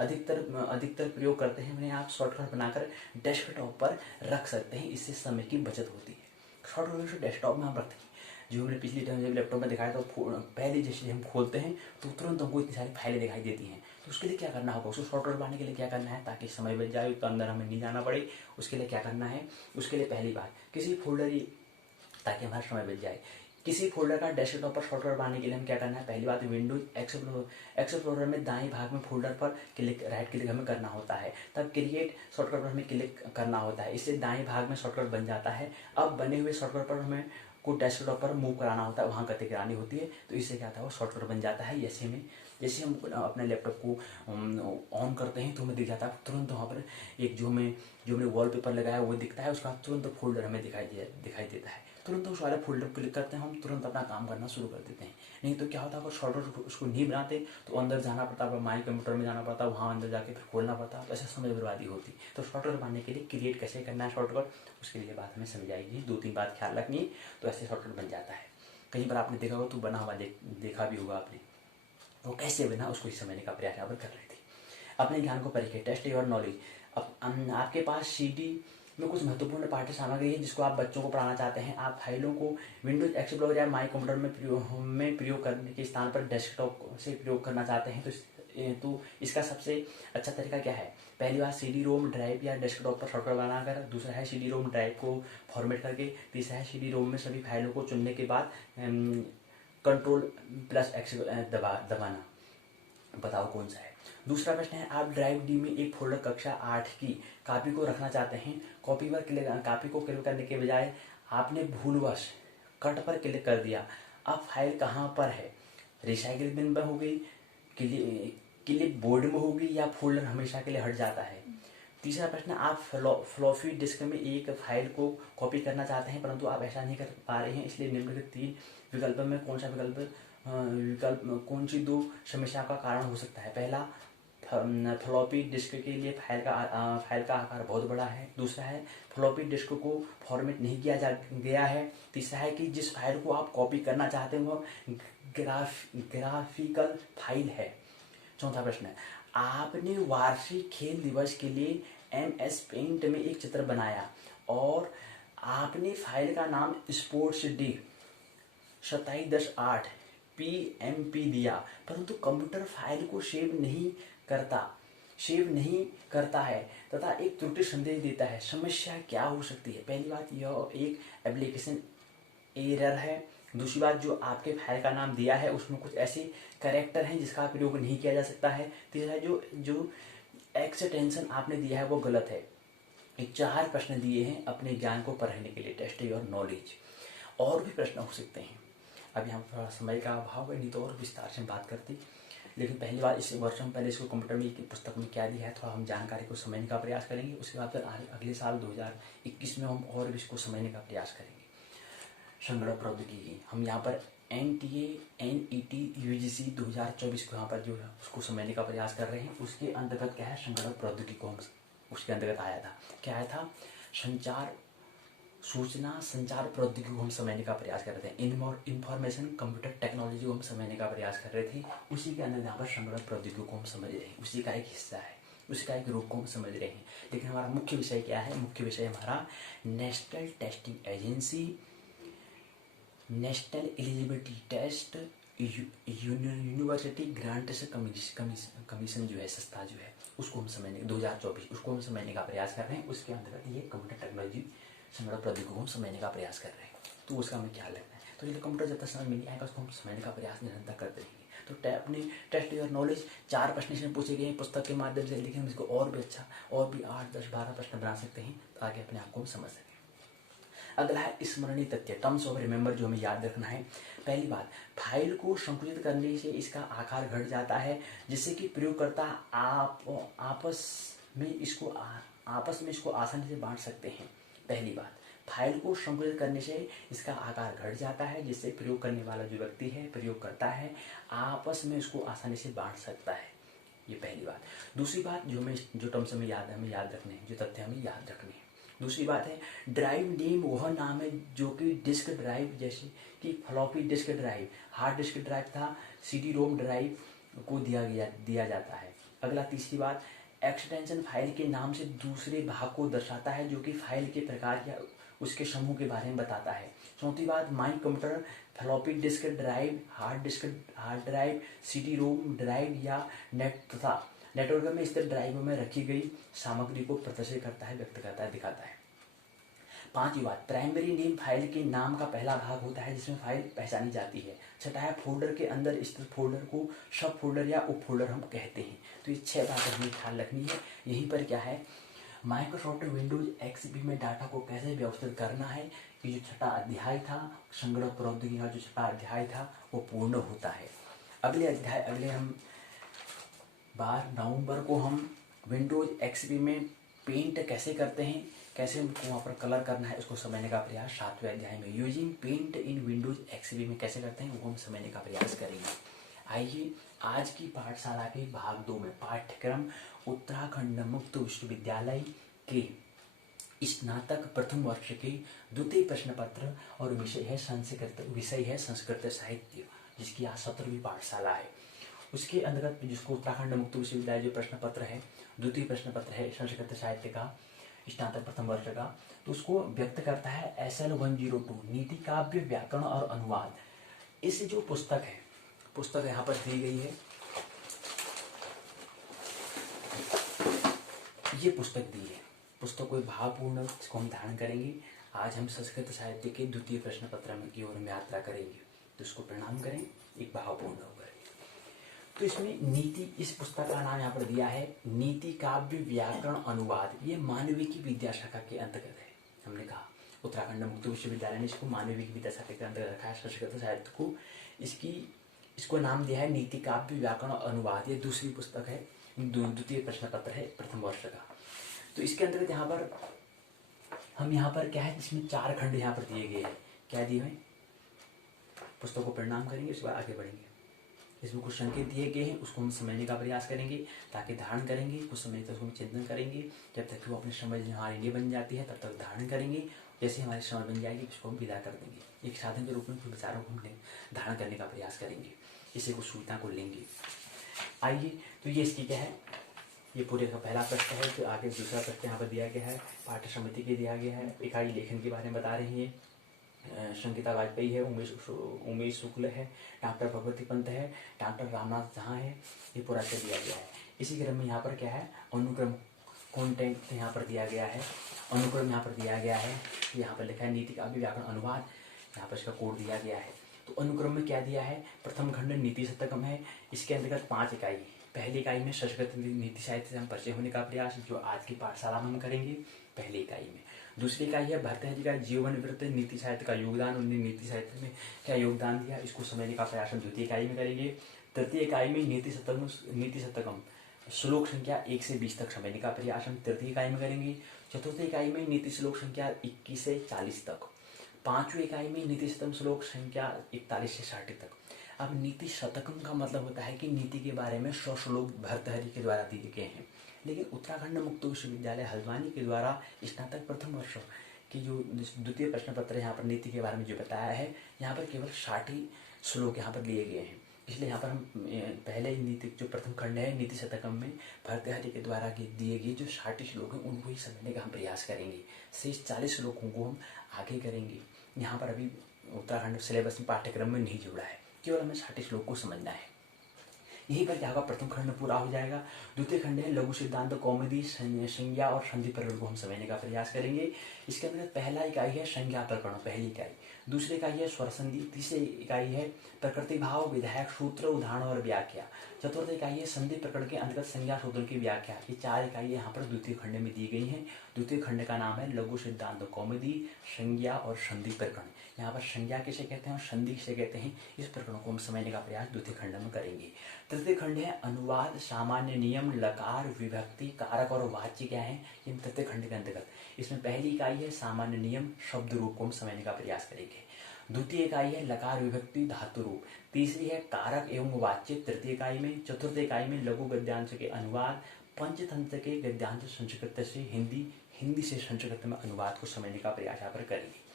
अधिकतर प्रयोग करते हैं, उन्हें आप शॉर्टकट बनाकर डेस्कटॉप पर रख सकते हैं, इससे समय की बचत होती है। शॉर्टकट डेस्कटॉप में हम रखते हैं, जो हमने पिछली टाइम जब लैपटॉप में दिखाया तो पहले जैसे हम खोलते हैं तो तुरंत हमको इतनी सारी फाइलें दिखाई देती हैं, तो उसके लिए क्या करना होगा, उसको शॉर्टकट बनाने के लिए क्या करना है, ताकि समय बच जाए तो अंदर हमें नहीं जाना पड़े, उसके लिए क्या करना है, उसके लिए पहली बात किसी फोल्डर, ताकि हमारा समय बच जाए, किसी फोल्डर का डेस्कटॉप पर शॉर्टकट बनाने के लिए हम क्या करना है, पहली बात विंडोज एक्सप्लोरर में दाएं भाग में फोल्डर पर राइट क्लिक हमें करना होता है, तब क्रिएट शॉर्टकट पर हमें क्लिक करना होता है, इससे दाएं भाग में शॉर्टकट बन जाता है। अब बने हुए शॉर्टकट पर हमें को डेस्कटॉप पर मूव कराना होता है, वहाँ गति करानी होती है, तो इससे क्या होता है वो शॉर्टकट बन जाता है। जैसे हम अपने लैपटॉप को ऑन करते हैं तो हमें दिख जाता है तुरंत, वहाँ पर एक जो हमने वॉलपेपर लगाया है वो दिखता है, उसका तुरंत फोल्डर हमें दिखाई देता है, तुरंत उस वाले फोल्डर को क्लिक करते हैं, हम तुरंत अपना काम करना शुरू कर देते हैं। नहीं तो क्या होता है, अगर शॉर्टकट उसको नहीं बनाते तो अंदर जाना पड़ता है, माई कंप्यूटर में जाना पड़ता है, वहाँ अंदर जाके फिर खोलना पड़ता है, तो ऐसे समय बर्बादी होती। तो शॉर्टकट बनाने के लिए क्रिएट कैसे करना है शॉर्टकट, उसके लिए बात हमें समझाएगी, 2-3 बात ख्याल रखनी है, तो ऐसे शॉर्टकट बन जाता है। कहीं पर आपने देखा होगा तो बना हुआ देखा भी होगा आपने, वो कैसे बना उसको ही समझने का प्रयास यहाँ पर कर रहे थे। अपने ज्ञान को परीक्षे, टेस्ट योर नॉलेज। अब आपके पास CD में कुछ महत्वपूर्ण पाठ्य सामग्री है जिसको आप बच्चों को पढ़ाना चाहते हैं। आप फाइलों को विंडोज एक्सप्लोरर या माई कंप्यूटर में प्रयोग करने के स्थान पर डेस्कटॉप से प्रयोग करना चाहते हैं तो इसका सबसे अच्छा तरीका क्या है? पहली बात, CD रोम ड्राइव या डेस्कटॉप पर शॉर्टकट बनाकर। दूसरा है CD रोम ड्राइव को फॉर्मेट करके। तीसरा है CD रोम में सभी फाइलों को चुनने के बाद Ctrl+X दबाना। बताओ कौन सा है? दूसरा प्रश्न है, आप ड्राइव डी में एक फोल्डर कक्षा 8 की कॉपी को रखना चाहते हैं। कॉपी को क्लिक करने के बजाय आपने भूलवश कट पर क्लिक कर दिया। अब फाइल कहाँ पर है? रिसाइकिल बिन में होगी, क्लिप बोर्ड में होगी, या फोल्डर हमेशा के लिए हट जाता है? तीसरा प्रश्न, आप फ्लॉपी डिस्क में एक फाइल को कॉपी करना चाहते हैं परंतु आप ऐसा नहीं कर पा रहे हैं, इसलिए निम्नलिखित 3 विकल्प में कौन सा कौन सी 2 समस्या का कारण हो सकता है? पहला, फ्लॉपी डिस्क के लिए फाइल का आकार बहुत बड़ा है। दूसरा है, फ्लॉपी डिस्क को फॉर्मेट नहीं किया गया है। तीसरा है कि जिस फाइल को आप कॉपी करना चाहते हैं वो ग्राफिकल फाइल है। चौथा प्रश्न है, आपने वार्षिक खेल दिवस के लिए MS पेंट में एक चित्र बनाया और आपने फाइल का नाम स्पोर्ट्स डे 27/8 PMP दिया, परंतु कंप्यूटर फाइल को सेव नहीं करता है तथा एक त्रुटि संदेश देता है। समस्या क्या हो सकती है? पहली बात, यह एक एप्लीकेशन एरर है। दूसरी बात, जो आपके फाइल का नाम दिया है उसमें कुछ ऐसे कैरेक्टर हैं जिसका प्रयोग नहीं किया जा सकता है। तीसरा, जो एक्सटेंशन आपने दिया है वो गलत है। ये 4 प्रश्न दिए हैं अपने ज्ञान को पढ़ने के लिए, टेस्ट योर नॉलेज। और भी प्रश्न हो सकते हैं, अब यहाँ थोड़ा समय का अभाव है, नहीं तो और विस्तार से बात करते। लेकिन पहली बार इस वर्ष हम पहले इसको कंप्यूटर में पुस्तक में क्या दिया है थोड़ा हम जानकारी को समझने का प्रयास करेंगे। उसके बाद फिर अगले साल 2021 में हम और भी इसको समझने का प्रयास करेंगे। संगणक प्रौद्योगिकी, हम यहाँ पर NTA NET UGC 2024 को यहाँ पर जो है उसको समझने का प्रयास कर रहे हैं। उसके अंतर्गत क्या है? संगणक प्रौद्योगिकी को हम उसके अंतर्गत आया था। क्या आया था? सूचना संचार प्रौद्योगिकी को हम समझने का प्रयास कर रहे थे। इंफॉर्मेशन कंप्यूटर टेक्नोलॉजी को हम समझने का प्रयास कर रहे थे। उसी के अंदर यहाँ पर संगणक प्रौद्योगिकी को हम समझ रहे हैं, उसी का एक हिस्सा है, उसी का एक रूप को हम समझ रहे हैं। लेकिन हमारा मुख्य विषय क्या है? मुख्य विषय हमारा National Testing Agency, National Eligibility Test, University Grants Commission जो है, संस्था जो है, उसको हम समझने 2024 उसको हम समझने का प्रयास कर रहे हैं। उसके अंतर्गत ये कंप्यूटर टेक्नोलॉजी संगणक प्रौद्योगिकी को हम समझने का प्रयास कर रहे हैं। तो उसका हमें क्या लगता है? तो ये कंप्यूटर जब तक समझ में नहीं आएगा उसको हम समझने का प्रयास निरंतर करते रहेंगे। तो अपने टेस्ट योर नॉलेज 4 प्रश्न इसमें पूछे गए हैं पुस्तक के माध्यम से, लेकिन हम इसको और भी अच्छा और भी 8, 10, 12 प्रश्न बना सकते हैं ताकि अपने आप को हम समझ सकें। अगला है स्मरणीय तथ्य, टर्म्स ऑफ रिमेंबर, जो हमें याद रखना है। पहली बात, फाइल को संकुचित करने से इसका आकार घट जाता है जिससे कि प्रयोगकर्ता आपस में इसको आसानी से बांट सकते हैं। पहली बात, फाइल को संकुचित करने से इसका आकार घट जाता है जिससे प्रयोग करने वाला जो व्यक्ति है, प्रयोग करता है, आपस में इसको आसानी से बांट सकता है। ये पहली बात। दूसरी बात, जो टर्म्स हमें याद रखने हैं, जो तथ्य हमें याद रखने हैं। दूसरी बात है, ड्राइव नेम वह नाम है जो कि डिस्क ड्राइव, जैसे कि floppy disk drive, hard disk drive था, CD रोम ड्राइव को दिया जाता है। अगला, तीसरी बात, एक्सटेंशन फाइल के नाम से दूसरे भाग को दर्शाता है जो कि फाइल के प्रकार या उसके समूह के बारे में बताता है। चौथी बात, my computer floppy disk drive, hard drive, CD ROM drive या नेटवर्क में स्थित ड्राइव में रखी गई सामग्री को प्रदर्शित करता है, व्यक्त करता है, दिखाता है। पांचवी बात, प्राइमरी नेम फाइल के नाम का पहला भाग होता है जिसमें फाइल पहचानी जाती है। छठा है, फोल्डर के अंदर स्थित फोल्डर को सब फोल्डर या उप फोल्डर हम कहते हैं। तो ये 6 बातें हमें ख्याल रखनी है। यहीं पर क्या है, माइक्रोसॉफ्ट विंडोज XP में डाटा को कैसे व्यवस्थित करना है, ये जो 6ठा अध्याय था संगणक प्रौद्योगिकी का, जो 6ठा अध्याय था वो पूर्ण होता है। अगले हम नवंबर को हम विंडोज XP में पेंट कैसे करते हैं, कैसे हमको वहाँ पर कलर करना है, उसको समझने का प्रयास 7वें अध्याय में using Paint in Windows XP में कैसे करते हैं वो हम समझने का प्रयास करेंगे। आइए आज की पाठशाला के भाग 2 में पाठ्यक्रम उत्तराखंड मुक्त विश्वविद्यालय के स्नातक प्रथम वर्ष के द्वितीय प्रश्न पत्र और विषय है संस्कृत साहित्य, जिसकी आज 17वीं पाठशाला है। उसके अंतर्गत जिसको उत्तराखंड मुक्त विश्वविद्यालय जो प्रश्न पत्र है, द्वितीय प्रश्न पत्र है संस्कृत साहित्य का, स्नातक प्रथम वर्ष का, तो उसको व्यक्त करता है SL 102 नीति काव्य व्याकरण और अनुवाद। इस जो पुस्तक यहाँ पर दी गई है, ये पुस्तक दी है। पुस्तक को भावपूर्ण इसको हम धारण करेंगे। आज हम संस्कृत साहित्य के द्वितीय प्रश्न पत्र की ओर में यात्रा करेंगे, तो इसको प्रणाम करें एक भावपूर्ण होकर। तो इसमें नीति, इस पुस्तक का नाम यहाँ पर दिया है नीति काव्य व्याकरण अनुवाद। ये मानविकी विद्या शाखा के अंतर्गत है। हमने कहा उत्तराखंड मुक्त विश्वविद्यालय ने इसको मानविकी विद्या शाखा के अंतर्गत रखा है, संस्कृत साहित्य को। इसको नाम दिया है नीति काव्य व्याकरण अनुवाद। ये दूसरी पुस्तक है, द्वितीय प्रश्न पत्र है प्रथम वर्ष का। तो इसके अंतर्गत यहाँ पर क्या है, इसमें 4 खंड यहाँ पर दिए गए हैं। क्या दिए हैं, पुस्तक को प्रणाम करेंगे, उसके बाद आगे बढ़ेंगे। इसमें कुछ संकेत दिए गए हैं, उसको हम समझने का प्रयास करेंगे, ताकि धारण करेंगे। कुछ समय तक उसको चिंतन करेंगे, जब तक वो अपनी समझ हमारी नहीं बन जाती है तब तक धारण करेंगे। जैसे हमारी समझ बन जाएगी उसको हम विदा कर देंगे। एक साधन के रूप में कुछ विचारों को हम धारण करने का प्रयास करेंगे, इसे कुछ सूचना को लेंगे। आइए, तो ये इसकी क्या है, ये पूरे का पहला प्रश्न है। तो आगे दूसरा प्रश्न यहाँ पर दिया गया है, पाठ्य समिति के दिया गया है, इकाई लेखन के बारे में बता रही है। संगीता वाजपेयी है, उमेश शुक्ल है, डॉक्टर भगवती पंत है, डॉक्टर रामनाथ झा है। ये पूरा कर दिया गया है। इसी क्रम में यहाँ पर क्या है, अनुक्रम कॉन्टेंट यहाँ पर दिया गया है। अनुक्रम यहाँ पर दिया गया है, यहाँ पर लिखा है नीति काव्य व्याकरण अनुवाद, यहाँ पर इसका कोड दिया गया है। तो अनुक्रम में क्या दिया है, प्रथम खंड नीति शतकम है। इसके अंतर्गत 5 इकाई। पहली इकाई में संस्कृत नीति साहित्य से हम परिचय होने का प्रयास, जो आज की पाठशाला में हम करेंगे पहली इकाई में। दूसरी इकाई है भर्तृहरि का जीवन वृत्त, नीति साहित्य का योगदान, उन्होंने नीति साहित्य में क्या योगदान दिया, इसको समझने का प्रयास हम द्वितीय इकाई में करेंगे। तृतीय इकाई में नीति शतकम श्लोक संख्या 1 से 20 तक समझने का प्रयास हम तृतीय इकाई में करेंगे। चतुर्थ इकाई में नीति श्लोक संख्या 21 से 40 तक। पांचवी इकाई में नीति शतकम श्लोक संख्या 41 से 60 तक। अब नीति शतकम का मतलब होता है कि नीति के बारे में 100 श्लोक भर्तृहरि के द्वारा दिए गए हैं। लेकिन उत्तराखंड मुक्त विश्वविद्यालय हल्द्वानी के द्वारा स्नातक प्रथम वर्ष की जो द्वितीय प्रश्न पत्र यहाँ पर नीति के बारे में जो बताया है, यहाँ पर केवल 60 श्लोक यहाँ पर लिए गए हैं। इसलिए यहाँ पर हम पहले नीति जो प्रथम खंड है नीति शतकम में भर्तृहरि के द्वारा दिए गए जो 60 श्लोक हैं उनको ही समझने का हम प्रयास करेंगे। शेष 40 श्लोकों को हम आगे करेंगे। यहाँ पर अभी उत्तराखंड सिलेबस में पाठ्यक्रम में नहीं जुड़ा है, केवल हमें 60 श्लोक को समझना है। यहीं पर क्या होगा, प्रथम खंड पूरा हो जाएगा। द्वितीय खंड है लघु सिद्धांत कौमुदी, संज्ञा और संधि प्रकरण को हम समझने का प्रयास करेंगे। इसके अंदर पहला इकाई है संज्ञा प्रकरण, पहली इकाई। दूसरी इकाई है स्वर संधि। तीसरी इकाई है प्रकृति भाव, विधायक सूत्र, उदाहरण और व्याख्या। चतुर्थ इकाई है संधि प्रकरण के अंतर्गत संज्ञा सूत्र की व्याख्या। ये 4 इकाई यहाँ पर द्वितीय खंड में दी गई हैं। द्वितीय खंड का नाम है लघु सिद्धांत कौमुदी, संज्ञा और संधि प्रकरण। यहाँ पर संज्ञा किसे कहते हैं और संधि किसे कहते हैं, इस प्रकरणों को हम समझने का प्रयास द्वितीय खंड में करेंगे। तृतीय खंड है अनुवाद, सामान्य नियम, लकार, विभक्ति, कारक और वाच्य क्या है, इन तृतीय खंड के अंतर्गत। इसमें पहली इकाई है सामान्य नियम, शब्द रूप को हम समझने का प्रयास करेंगे। द्वितीय इकाई है लकार, विभक्ति, धातु रूप। तीसरी है कारक एवं वाच्य तृतीय इकाई में। चतुर्थ इकाई में लघु गद्यांश के अनुवाद, पंचतंत्र के गद्यांश संस्कृत से हिंदी, हिंदी से संस्कृत में अनुवाद को समझने का प्रयास यहाँ पर करेंगे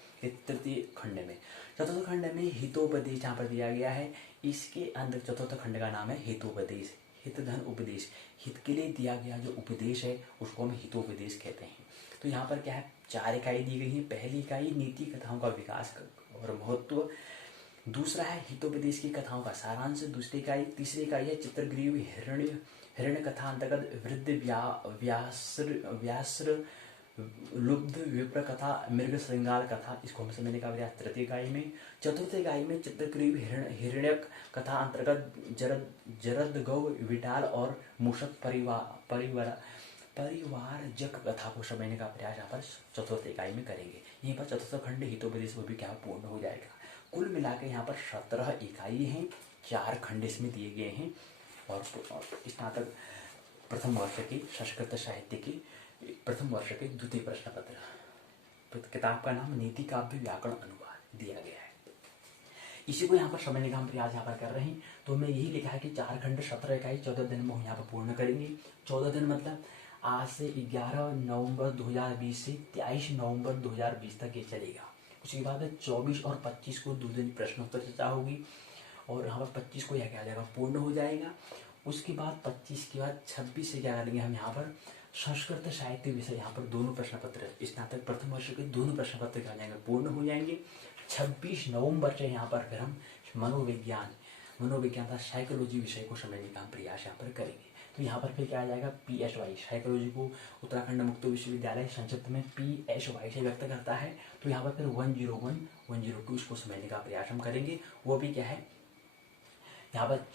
तृतीय खंड में। चतुर्थ खंड में हितोपदेश यहाँ पर दिया गया है। इसके अंदर चतुर्थ खंड का नाम है हितोपदेश, हित धन उपदेश। हित के लिए दिया गया जो उपदेश है उसको हम हितोपदेश कहते हैं। तो यहाँ पर क्या है, 4 इकाई दी गई है। पहली इकाई नीति कथाओं का विकास और महत्व। दूसरा है हितोपदेश की कथाओं का सारांश, दूसरी इकाई। तीसरी इकाई है चित्रग्रीव हिरण्य कथा अंतर्गत वृद्ध व्यास्र लुब्ध विप्र कथा, मृग श्रृंगार कथा, इसको हम समझने का प्रयास तृतीय इकाई में। चतुर्थ इकाई में चित्रग्रीव हिरण्यक कथा अंतर्गत जरद गौ, विटाल और मूषक परिवारजक कथा को समझने का प्रयास यहाँ पर चतुर्थ इकाई में करेंगे। यहीं पर चतुर्थ खंड हितोपदेश वो भी क्या पूर्ण हो जाएगा। कुल मिलाकर यहाँ पर 17 इकाई हैं, 4 खंड इसमें दिए गए हैं। और स्नातक प्रथम वर्ष की संस्कृत साहित्य की प्रथम वर्ष के द्वितीय प्रश्न पत्र, किताब का नाम नीति काव्य व्याकरण अनुवाद दिया गया है। इसी को यहाँ पर समझने का हम प्रयास यहाँ पर कर रहे हैं। तो मैं यही लिखा है कि 4 खंड 17 इकाई 14 दिन में यहाँ पर पूर्ण करेंगे। 14 दिन मतलब आज से 11 नवंबर 2020 से 23 नवंबर 2020 तक ये चलेगा। उसके बाद 24 और 25 को 2 दिन प्रश्नोत्तर चर्चा होगी और यहाँ पर 25 को यह क्या जाएगा, पूर्ण हो जाएगा। उसके बाद 25 के बाद 26 से क्या करेंगे हम यहाँ पर संस्कृत साहित्य विषय यहाँ पर दोनों प्रश्न पत्र, स्नातक प्रथम वर्ष के दोनों प्रश्न पत्र क्या हो जाएंगे, पूर्ण हो जाएंगे। 26 नवंबर से यहाँ पर फिर हम मनोविज्ञान का साइकोलॉजी विषय को समझने का हम प्रयास यहाँ पर करेंगे। तो यहाँ पर फिर क्या आ जाएगा, PSY साइकोलॉजी को उत्तराखंड मुक्त विश्वविद्यालय संक्षिप्त में PSY से व्यक्त करता है। तो यहाँ पर फिर 101, 102 इसको समझने का प्रयास हम करेंगे। वो भी क्या है, यहाँ पर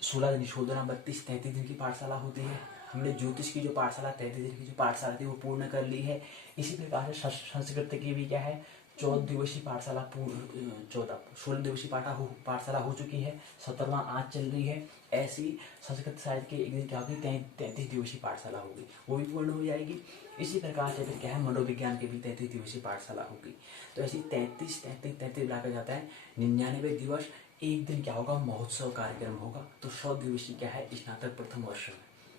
16 दिन, 16, 32, 33 दिन की पाठशाला होती है। हमने ज्योतिष की जो पाठशाला 33 दिन की जो पाठशाला थी वो पूर्ण कर ली है। इसी प्रकार से संस्कृत की भी क्या है, 14 दिवसीय पाठशाला 16 दिवसीय पाठशाला हो चुकी है, 17वां आज चल रही है। ऐसी संस्कृत साहित्य के एक दिन क्या होगी, 33 दिवसीय पाठशाला होगी, वो भी पूर्ण हो जाएगी। इसी प्रकार से फिर क्या है, मनोविज्ञान की भी 33 दिवसीय पाठशाला होगी। तो ऐसी 33 मिलाकर जाता है 99 दिवस। एक दिन क्या होगा, महोत्सव कार्यक्रम होगा। तो 100 दिवसीय क्या है, स्नातक प्रथम वर्ष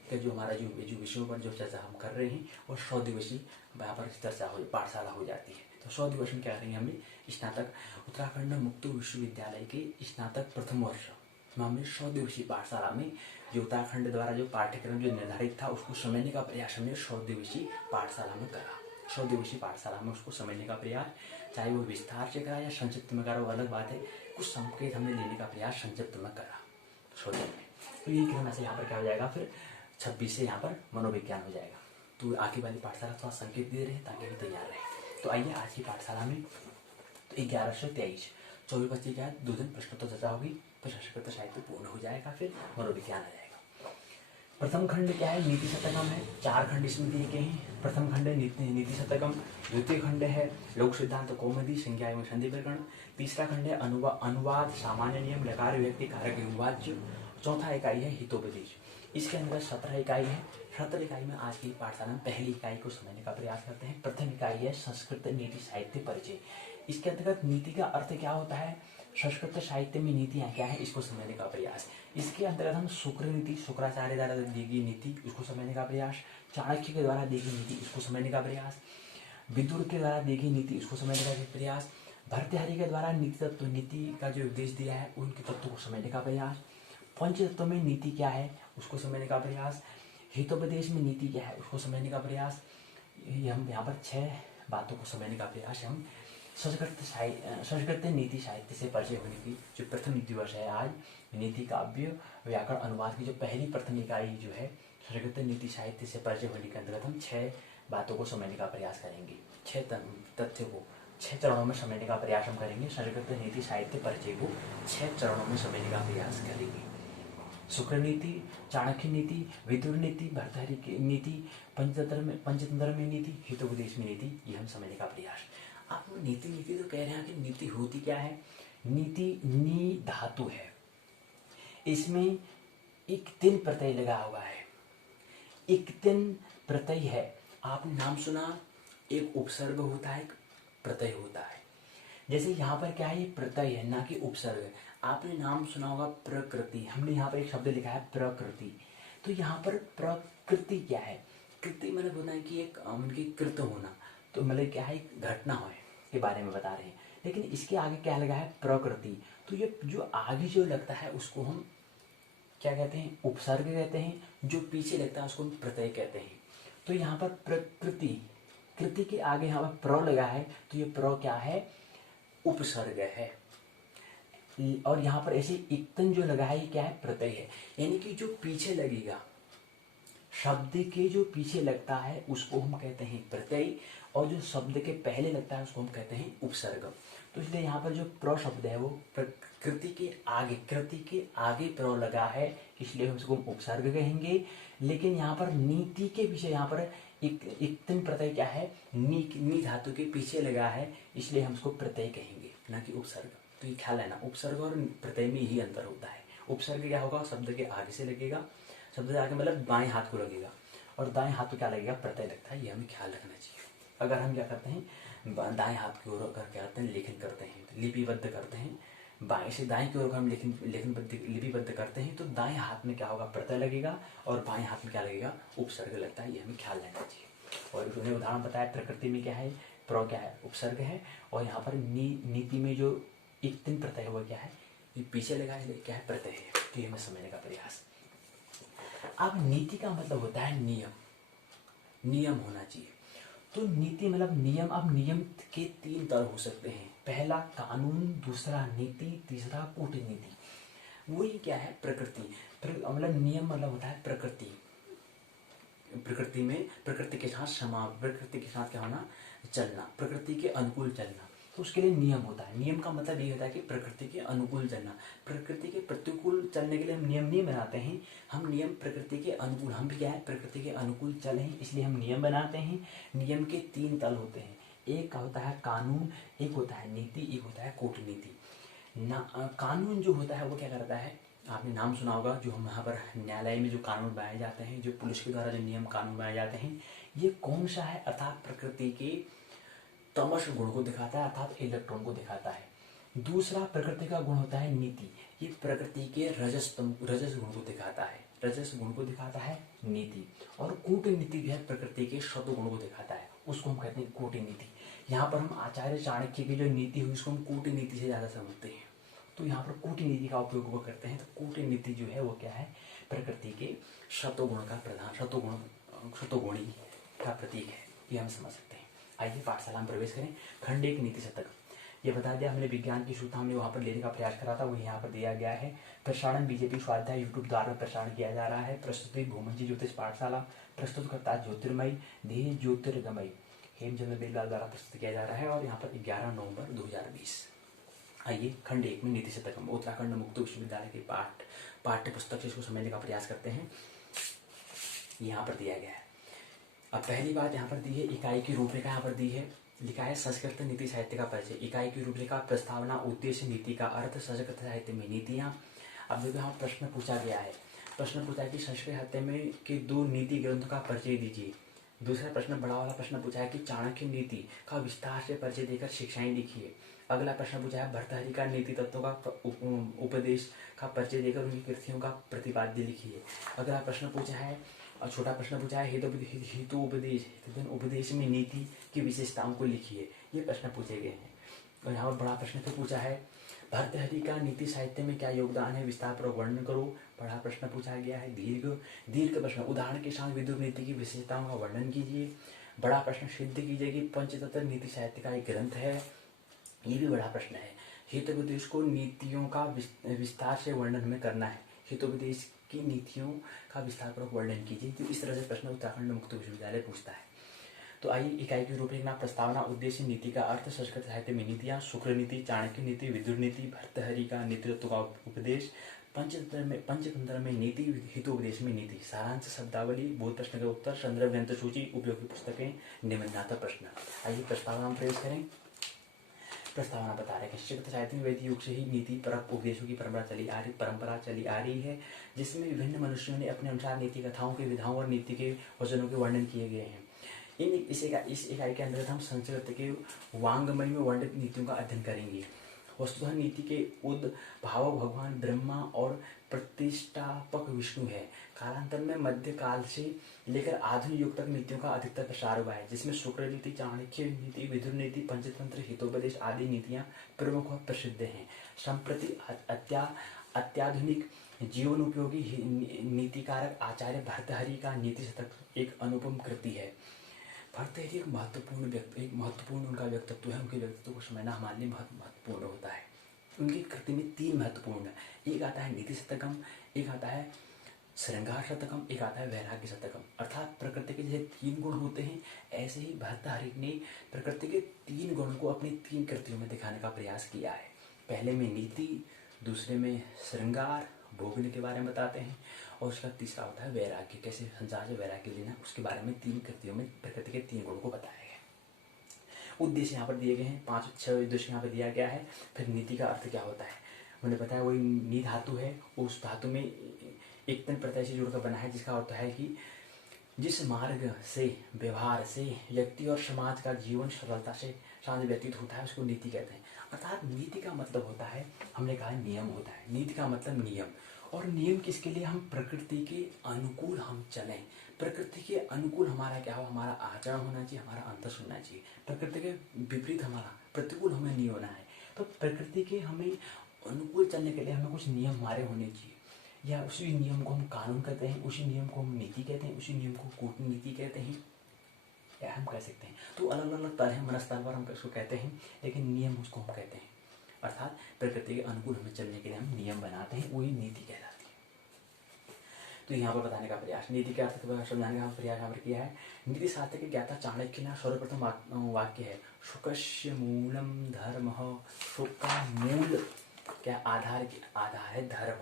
का जो हमारा जो विषयों पर जो चर्चा हम कर रहे हैं और 100 दिवसीय यहाँ पर चर्चा हो, पाठशाला हो जाती है। तो 100 दिवस में क्या करेंगे, हमने स्नातक उत्तराखंड मुक्त विश्वविद्यालय के स्नातक प्रथम वर्ष में हमने 100 दिवसीय पाठशाला में जो उत्तराखंड द्वारा जो पाठ्यक्रम जो निर्धारित था उसको समझने का प्रयास हमने 100 दिवसीय पाठशाला में करा। 100 दिवसीय पाठशाला में उसको समझने का प्रयास, चाहे वो विस्तार से करा या संक्षिप्त में करा, वो अलग बात है। कुछ संकेत हमने लेने का प्रयास संक्षिप्त में करा 100 दिन में। तो यही क्रम से यहाँ पर क्या हो जाएगा, फिर 26 से यहाँ पर मनोविज्ञान हो जाएगा। तो आगे वाली पाठशाला थोड़ा संकेत दे रहे हैं ताकि हम तैयार रहें। तो आइए आज की पाठशाला में तो 11 से 23 24 बच्चे क्या है, 2 दिन प्रश्नोत्तर चर्चा होगी, फिर संस्कृत साहित्य पूर्ण हो जाएगा, फिर मनोविज्ञान आ जाएगा। प्रथम खंड क्या है, नीति शतकम है। 4 खंड इसमें दिए गए हैं। प्रथम खंड है नीति शतकम, द्वितीय खंड है लोक सिद्धांत कौमुदी संज्ञा एवं संधि प्रकरण, तीसरा खंड है अनुवाद सामान्य नियम लकार व्यक्ति कारक वाच्य, चौथा इकाई है हितोपदेश। इसके अंदर 17 इकाई है। 17 इकाई में आज की पाठशाला में पहली इकाई को समझने का प्रयास करते हैं। प्रथम इकाई है संस्कृत नीति साहित्य परिचय। इसके अंतर्गत नीति का अर्थ क्या होता है, संस्कृत साहित्य में नीतियाँ क्या है, इसको समझने का प्रयास। इसके अंतर्गत हम शुक्र नीति, शुक्राचार्य द्वारा दी गई नीति, उसको समझने का प्रयास। चाणक्य के द्वारा दी गई नीति, उसको समझने का प्रयास। विदुर के द्वारा दी गई नीति, उसको समझने का प्रयास। भर्तृहरि के द्वारा नीति का जो उपदेश दिया है उनके तत्व को समझने का प्रयास। पंच तत्व में नीति क्या है उसको समझने का प्रयास। हितोपदेश में नीति क्या है उसको समझने का प्रयास। हम यहाँ पर 6 बातों को समझने का प्रयास हम संस्कृत नीति साहित्य से परिचय होने की जो प्रथम दिवस है आज, नीति काव्य व्याकरण अनुवाद की जो पहली प्रथम इकाई जो है संस्कृत नीति साहित्य से परिचय होने के अंतर्गत हम 6 बातों को समझने का प्रयास करेंगे। 6 तथ्यों को 6 चरणों में समझने का प्रयास हम करेंगे। संस्कृत नीति साहित्य परिचय को 6 चरणों में समझने का प्रयास करेंगे। शुक्र नीति, चाणक्य नीति, विदुर नीति, भर्तृहरि की नीति, पंचतंत्र में नीति, हितोपदेश में नीति, ये हम समझने का प्रयास। आप नीति तो कह रहे हैं कि नीति होती क्या है। नीति नी धातु है, इसमें एक तिन प्रत्यय लगा हुआ है। एक तिन प्रत्यय है, आपने नाम सुना, एक उपसर्ग होता है, एक प्रत्यय होता है। जैसे यहाँ पर क्या है, ये प्रत्यय है ना कि उपसर्ग। आपने नाम सुना होगा प्रकृति, हमने यहाँ पर एक शब्द लिखा है प्रकृति। तो यहाँ पर प्रकृति क्या है, कृति मतलब होता है कि एक उनकी कृत होना, तो मतलब क्या है, एक घटना हो के बारे में बता रहे हैं। लेकिन इसके आगे क्या लगा है, प्रकृति। तो ये जो आगे जो लगता है उसको हम क्या कहते हैं, उपसर्ग कहते हैं। जो पीछे लगता है उसको हम प्रत्यय कहते हैं। तो यहाँ पर प्रकृति, कृति के आगे यहाँ पर प्र लगा है, तो ये प्र क्या है, उपसर्ग है। और यहाँ पर ऐसे इक्तन जो लगा है ये क्या है, प्रत्यय है। यानी कि जो पीछे लगेगा, शब्द के जो पीछे लगता है उसको हम कहते हैं प्रत्यय, और जो शब्द के पहले लगता है उसको हम कहते हैं उपसर्ग। तो इसलिए यहाँ पर जो प्र शब्द है वो कृति के आगे प्र लगा है, इसलिए हम उसको उपसर्ग कहेंगे। लेकिन यहाँ पर नीति के पीछे यहाँ पर इक्तन प्रत्यय क्या है, नी धातु के पीछे लगा है, इसलिए हम उसको प्रत्यय कहेंगे ना कि उपसर्ग। तो ये ख्याल है ना, उपसर्ग और प्रत्यय में यही अंतर होता है। उपसर्ग क्या होगा, शब्द के आगे से लगेगा, शब्द से आगे मतलब बाएं हाथ को लगेगा, और दाएं हाथ को क्या लगेगा, प्रत्यय लगता है। ये हमें ख्याल रखना चाहिए। अगर हम क्या करते हैं, दाएं हाथ की ओर कर क्या करते हैं, लेखन करते हैं, लिपिबद्ध करते हैं, बाएं से दाएं की ओर हम लिपिबद्ध करते हैं, तो दाएं हाथ में क्या होगा, प्रत्यय लगेगा, और बाएं हाथ में क्या लगेगा, उपसर्ग लगता है। ये हमें ख्याल रखना चाहिए। और उन्होंने उदाहरण बताया, प्रकृति में क्या है, प्र क्या है, उपसर्ग है, और यहाँ पर नीति में जो एक तीन प्रत्यय हुआ क्या है, ये पीछे लगा है, क्या है, प्रत्यय है। तो ये हमें समझने का प्रयास। अब नीति का मतलब होता है नियम। नियम होना चाहिए। तो नीति मतलब नियम। अब नियम के 3 तरह हो सकते हैं, पहला कानून, दूसरा नीति, तीसरा कूटनीति। वही क्या है, प्रकृति। मतलब नियम मतलब होता है प्रकृति, प्रकृति में प्रकृति के साथ प्रकृति के साथ क्या होना, चलना, प्रकृति के अनुकूल चलना। तो उसके लिए नियम होता है। नियम का मतलब ये होता है कि प्रकृति के अनुकूल चलना। प्रकृति के प्रतिकूल चलने के लिए हम नियम नहीं बनाते हैं, हम नियम प्रकृति के अनुकूल, हम भी क्या है प्रकृति के अनुकूल चले हैं, इसलिए हम नियम बनाते हैं। नियम के 3 तल होते हैं, एक का होता है कानून, एक होता है नीति, एक होता है कूटनीति। कानून जो होता है वो क्या करता है, आपने नाम सुना होगा, जो हम यहाँ पर न्यायालय में जो कानून बनाए जाते हैं, जो पुलिस के द्वारा जो नियम कानून बनाए जाते हैं, ये कौन सा है, अर्थात प्रकृति के तमस गुण को दिखाता है, अर्थात इलेक्ट्रॉन को दिखाता है। दूसरा प्रकृति का गुण होता है नीति, ये प्रकृति के रजस गुण को दिखाता है, रजस गुण को दिखाता है नीति। और कूटनीति भी है, प्रकृति के सत्व गुण को दिखाता है, उसको हम कहते हैं कूटनीति। यहाँ पर हम आचार्य चाणक्य की जो नीति हुई उसको हम कूटनीति से ज़्यादा समझते हैं, तो यहाँ पर कूटनीति का उपयोग वो करते हैं। तो कूटनीति जो है वो क्या है, प्रकृति के सत्वगुण का प्रधान, सत्वगुणी का प्रतीक है, ये हम समझ सकते हैं। आइए पाठशाला में प्रवेश करें। खंड 1 नीति शतक, ये बता दिया हमने, विज्ञान की सूत्र हमने वहाँ पर लेने का प्रयास करा था, वो यहाँ पर दिया गया है। प्रसारण बीजेपी स्वाध्याय यूट्यूब द्वारा प्रसारण किया जा रहा है। प्रस्तुति भूमंजी ज्योतिष पाठशाला, प्रस्तुत करता ज्योतिर्मयी ध्येय ज्योतिर्गमयी हेमचंद्र बेलदार द्वारा प्रस्तुत किया जा रहा है, और यहाँ पर 11 नवंबर 2020। आइए खंड 1 में नीति शतक हम उत्तराखंड मुक्त विश्वविद्यालय के पाठ्य पुस्तक से इसको समझने का प्रयास करते हैं। यहाँ पर दिया गया है। अब पहली बात यहाँ पर दी है, इकाई की रूपरेखा यहाँ पर दी है, लिखा है संस्कृत नीति साहित्य का परिचय। इकाई की रूपरेखा, प्रस्तावना, उद्देश्य, नीति का अर्थ, संस्कृत साहित्य में नीतियाँ। अब देखो यहाँ प्रश्न पूछा गया है, प्रश्न पूछा है कि संस्कृत साहित्य में के 2 नीति ग्रंथों का परिचय दीजिए। दूसरा प्रश्न, बड़ा वाला प्रश्न पूछा है कि चाणक्य नीति का विस्तार से परिचय देकर शिक्षाएं लिखिए। अगला प्रश्न पूछा है भर्तृहरि का नीति तत्वों का उपदेश का परिचय देकर उनकी कृतियों का प्रतिपाद्य लिखिए। अगला प्रश्न पूछा है, और छोटा प्रश्न पूछा है उपदेश में नीति की विशेषताओं को लिखिए। ये प्रश्न पूछे गए हैं। और यहाँ पर बड़ा प्रश्न तो पूछा है, भर्तृहरि का नीति साहित्य में क्या योगदान है, विस्तार पर वर्णन करो। बड़ा प्रश्न पूछा गया है। दीर्घ प्रश्न, उदाहरण के साथ विदुर नीति की विशेषताओं का वर्णन कीजिए। बड़ा प्रश्न, सिद्ध कीजिए कि पंचतंत्र नीति साहित्य का एक ग्रंथ है। ये भी बड़ा प्रश्न है। हितोपदेश को नीतियों का विस्तार से वर्णन में करना है, हितोपदेश की नीतियों का विस्तार पूर्वक वर्णन कीजिए। तो इस तरह से प्रश्न उत्तराखंड मुक्त विश्वविद्यालय पूछता है। तो आइए, इकाई के रूपरेखा, प्रस्तावना, उद्देश्य, नीति का अर्थ, संस्कृत साहित्य में नीतियाँ, शुक्र नीति, चाणक्य नीति, विदुर नीति, भर्तृहरि का नेतृत्व का उपदेश, पंचतंत्र में नीति, हितोपदेश में नीति, सारांश, शब्दावली, बोध प्रश्न के उत्तर, संदर्भ ग्रंथ सूची, उपयोगी पुस्तकें, निबंधात्मक प्रश्न। आइए प्रस्तावना में प्रवेश करें। प्रस्तावना बता रहे हैं कि संस्कृत साहित्य में वैदिक युग से ही नीति परक उपदेशों की परंपरा चली आ रही है, जिसमें विभिन्न मनुष्यों ने अपने अनुसार नीति कथाओं के विधाओं और नीति के वचनों के वर्णन किए गए हैं। इस इकाई के अंतर्गत हम संस्कृत के वांग्मय में वर्णित नीतियों का अध्ययन करेंगे। वस्तुतः नीति के उद्भावक भगवान ब्रह्मा और प्रतिष्ठापक विष्णु है। कालांतर में मध्यकाल से लेकर आधुनिक युग तक नीतियों का अधिकतर प्रसार हुआ है, जिसमें शुक्र नीति, चाणक्य नीति, विदुर नीति, पंचतंत्र, हितोपदेश आदि नीतियां प्रमुख और प्रसिद्ध हैं। संप्रति अत्याधुनिक जीवन उपयोगी नीतिकारक आचार्य भर्तृहरि का नीति शतक एक अनुपम कृति है। भर्तृहरि एक महत्वपूर्ण उनका व्यक्तित्व है। उनके व्यक्तित्व को समझना हमारे लिए बहुत महत्वपूर्ण होता है। उनकी कृति में 3 महत्वपूर्ण है, एक आता है नीति शतकम, एक आता है श्रृंगार शतकम, एक आता है वैराग्य शतकम। अर्थात प्रकृति के जैसे 3 गुण होते हैं, ऐसे ही भर्तृहरि ने प्रकृति के 3 गुणों को अपनी 3 कृतियों में दिखाने का प्रयास किया है। पहले में नीति, दूसरे में श्रृंगार, भोगने के बारे में बताते हैं, और उसका तीसरा होता है वैराग्य, कैसे संसार से वैराग्य लेना, उसके बारे में 3 कृतियों में प्रकृति के 3 गुणों को बताया गया। उद्देश्य यहाँ पर दिए गए हैं, 5-6 उद्देश्य यहाँ पर दिया गया है। फिर नीति का अर्थ क्या होता है, मैंने बताया वही नी धातु है, उस धातु में एक तन प्रत्यय से जुड़कर बना है, जिसका अर्थ है कि जिस मार्ग से, व्यवहार से व्यक्ति और समाज का जीवन सरलता से शांति व्यतीत होता है, उसको नीति कहते हैं। अर्थात नीति का मतलब होता है, हमने कहा नियम होता है, नीति का मतलब नियम। और नियम किसके लिए, हम प्रकृति के अनुकूल हम चलें। प्रकृति के अनुकूल हमारा क्या हो, हमारा आचरण होना चाहिए, हमारा अंतस होना चाहिए। प्रकृति के विपरीत हमारा, प्रतिकूल हमें नहीं होना है। तो प्रकृति के हमें अनुकूल चलने के लिए हमें कुछ नियम हमारे होने चाहिए, या उसी नियम को हम कानून कहते हैं, उसी नियम को हम नीति कहते हैं, उसी नियम को कूटनीति कहते हैं। या हम कह सकते हैं। तो अलग अलग तरह है, मनस्तर पर हम उसको कहते हैं, लेकिन नियम उसको हम कहते हैं। अर्थात प्रकृति के अनुकूल हमें चलने के लिए हम नियम बनाते हैं, वही नीति कहलाती है। तो यहाँ पर बताने का प्रयास, नीति के अर्थ को समझाने का प्रयास यहाँ पर किया है। नीति शास्त्र के ज्ञाता चाणक्य का सर्वप्रथम वाक्य है, शुकस्य मूलम धर्म। शुक का मूल क्या आधार है धर्म,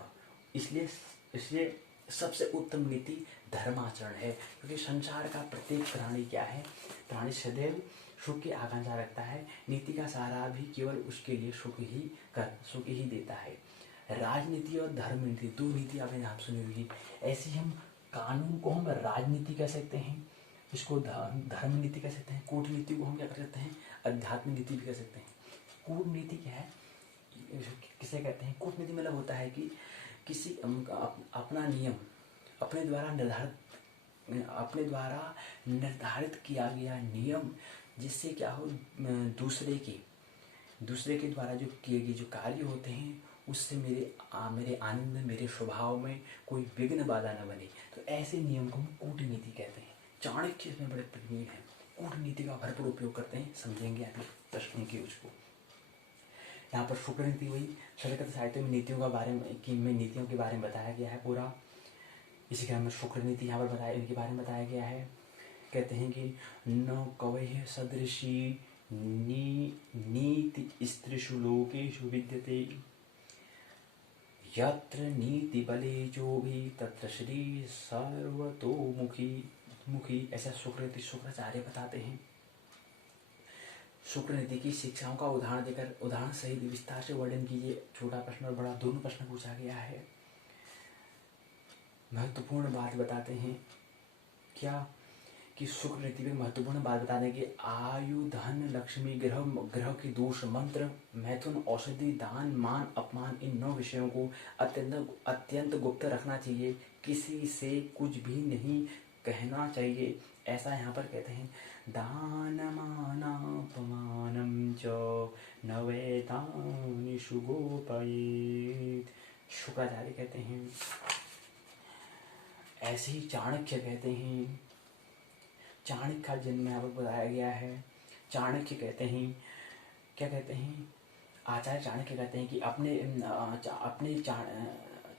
इसलिए सबसे उत्तम नीति धर्माचरण है। क्योंकि संसार का प्रत्येक प्राणी क्या है, प्राणी सदैव सुख की आकांक्षा रखता है। नीति का सारा भी केवल उसके लिए सुख ही देता है। राजनीति और धर्म नीति, दो नीति आपने नाम सुनी होगी। ऐसी हम कानून को हम राजनीति कह सकते हैं, इसको धर्म नीति कह सकते हैं। कूटनीति को हम क्या कर सकते हैं, अध्यात्म नीति भी कह सकते हैं। कूटनीति क्या है, किसे कहते हैं? कूटनीति मतलब होता है कि किसी अपना नियम अपने द्वारा निर्धारित किया गया नियम, जिससे क्या हो, दूसरे के द्वारा जो किए गए जो कार्य होते हैं उससे मेरे आनंद, मेरे स्वभाव में कोई विघ्न बाधा न बने, तो ऐसे नियम को हम कूटनीति कहते हैं। चाणक्य इसमें बड़े प्रवीण हैं, कूटनीति का भरपूर उपयोग करते हैं। समझेंगे अभी प्रश्न की उसको। यहाँ पर शुक्र नीति हुई, सरलकृत साहित्य में नीतियों के बारे में बताया गया है पूरा। इसी क्रम में शुक्र नीति यहाँ पर इनके बारे में बताया गया है। कहते हैं कि न कवय सदृशी नीति स्त्रीषु लोकेषु विद्यते, यत्र नीति बले जो भी तत्र श्री सर्वतोमुखी। ऐसा शुक्राचार्य बताते हैं। शुक्र नीति की शिक्षाओं का उदाहरण सहित विस्तार से वर्णन कीजिए। छोटा प्रश्न और बड़ा दोनों प्रश्न पूछा गया है। महत्वपूर्ण बात बताते हैं क्या कि शुक्र नीति में महत्वपूर्ण बात बताने की आयु, धन, लक्ष्मी, ग्रह की दोष, मंत्र, मैथुन, औषधि, दान, मान, अपमान, इन 9 विषयों को अत्यंत गुप्त रखना चाहिए। किसी से कुछ भी नहीं कहना चाहिए, ऐसा यहाँ पर कहते हैं। दानमानापमानं च न वेदानि सुगोपयेत्, शुक्राचार्य कहते हैं। ऐसे ही चाणक्य कहते हैं। चाणक्य का जन्म यहाँ पर बताया गया है। चाणक्य कहते हैं, क्या कहते हैं, आचार्य चाणक्य कहते हैं कि अपने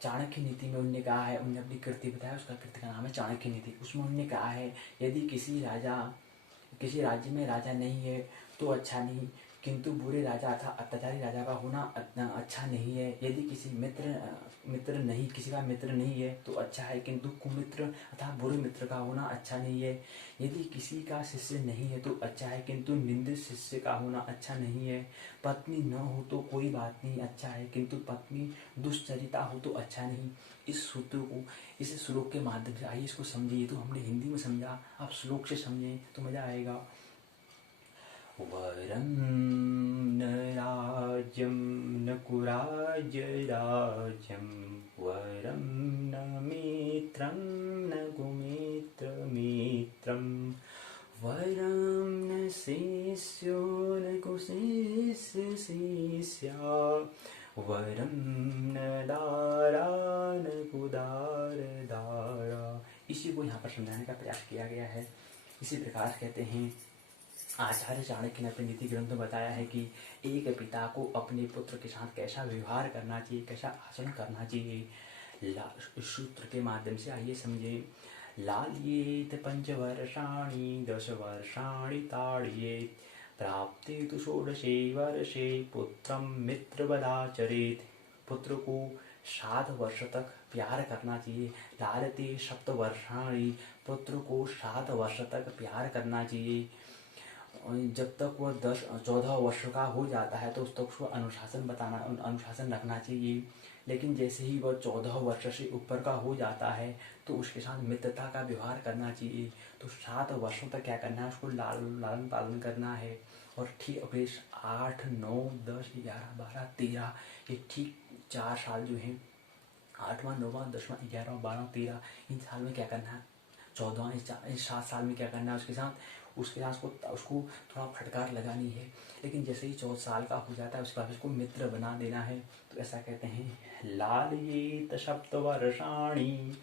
चाणक्य नीति में उन्होंने कहा है, उन्होंने अपनी कृति बताया, उसका कृति का नाम है चाणक्य नीति। उसमें उन्होंने कहा है यदि किसी राज्य में राजा नहीं है तो अच्छा नहीं, किंतु बुरे राजा अथवा अत्याचारी राजा का होना अच्छा नहीं है। यदि किसी किसी का मित्र नहीं है तो अच्छा है, किंतु कुमित्र अथवा बुरे मित्र का होना अच्छा नहीं है। यदि किसी का शिष्य नहीं है तो अच्छा है, किंतु निंदित शिष्य का होना अच्छा नहीं है। पत्नी न हो तो कोई बात नहीं, अच्छा है, किंतु पत्नी दुष्चरिता हो तो अच्छा नहीं। इस सूत्र को इस श्लोक के माध्यम से आइए इसको समझिए। तो हमने हिंदी में समझा, आप श्लोक से समझें तो मजा आएगा। वरं न राज्यं न कुराज्यराज्यं, वरं न मित्रं न कुमित्रमित्रं, वरं न शिष्यो न कुशिष्यशिष्या, वरं न दारा न कुदारदारा। इसी को यहाँ पर समझाने का प्रयास किया गया है। इसी प्रकार कहते हैं आचार्य चाणक्य ने अपने नीति ग्रंथ में बताया है कि एक पिता को अपने पुत्र के साथ कैसा व्यवहार करना चाहिए, कैसा आचरण करना चाहिए। इस सूत्र के माध्यम से आइए समझे। लाल्येत 5 वर्षाणि 10 वर्षाणि ताड़येत, प्राप्ते तु 16 वर्षे पुत्रं मित्रवदाचरेत। पुत्र को 7 वर्ष तक प्यार करना चाहिए। लालते 7 वर्षाणि, पुत्र को 7 वर्ष तक प्यार करना चाहिए। जब तक वह 14 वर्ष का हो जाता है तो उस तक उसको अनुशासन रखना चाहिए। लेकिन जैसे ही वह 14 वर्ष से ऊपर का हो जाता है तो उसके साथ मित्रता का व्यवहार करना चाहिए। तो 7 वर्षों तक क्या करना है, उसको लालन पालन करना है। और ठीक 8, 9, 10, 11, 12, 13 ये ठीक 4 साल जो हैं, 8वां, 9वां, 10वां, 11वां, 12वां, 13 इन साल में क्या करना है, 14वां इन 7 साल में क्या करना है उसके साथ उसको थोड़ा फटकार लगानी है। लेकिन जैसे ही 14 साल का हो जाता है उसके बाद उसको मित्र बना देना है। तो ऐसा कहते हैं लालयेत 7 वर्षाणि,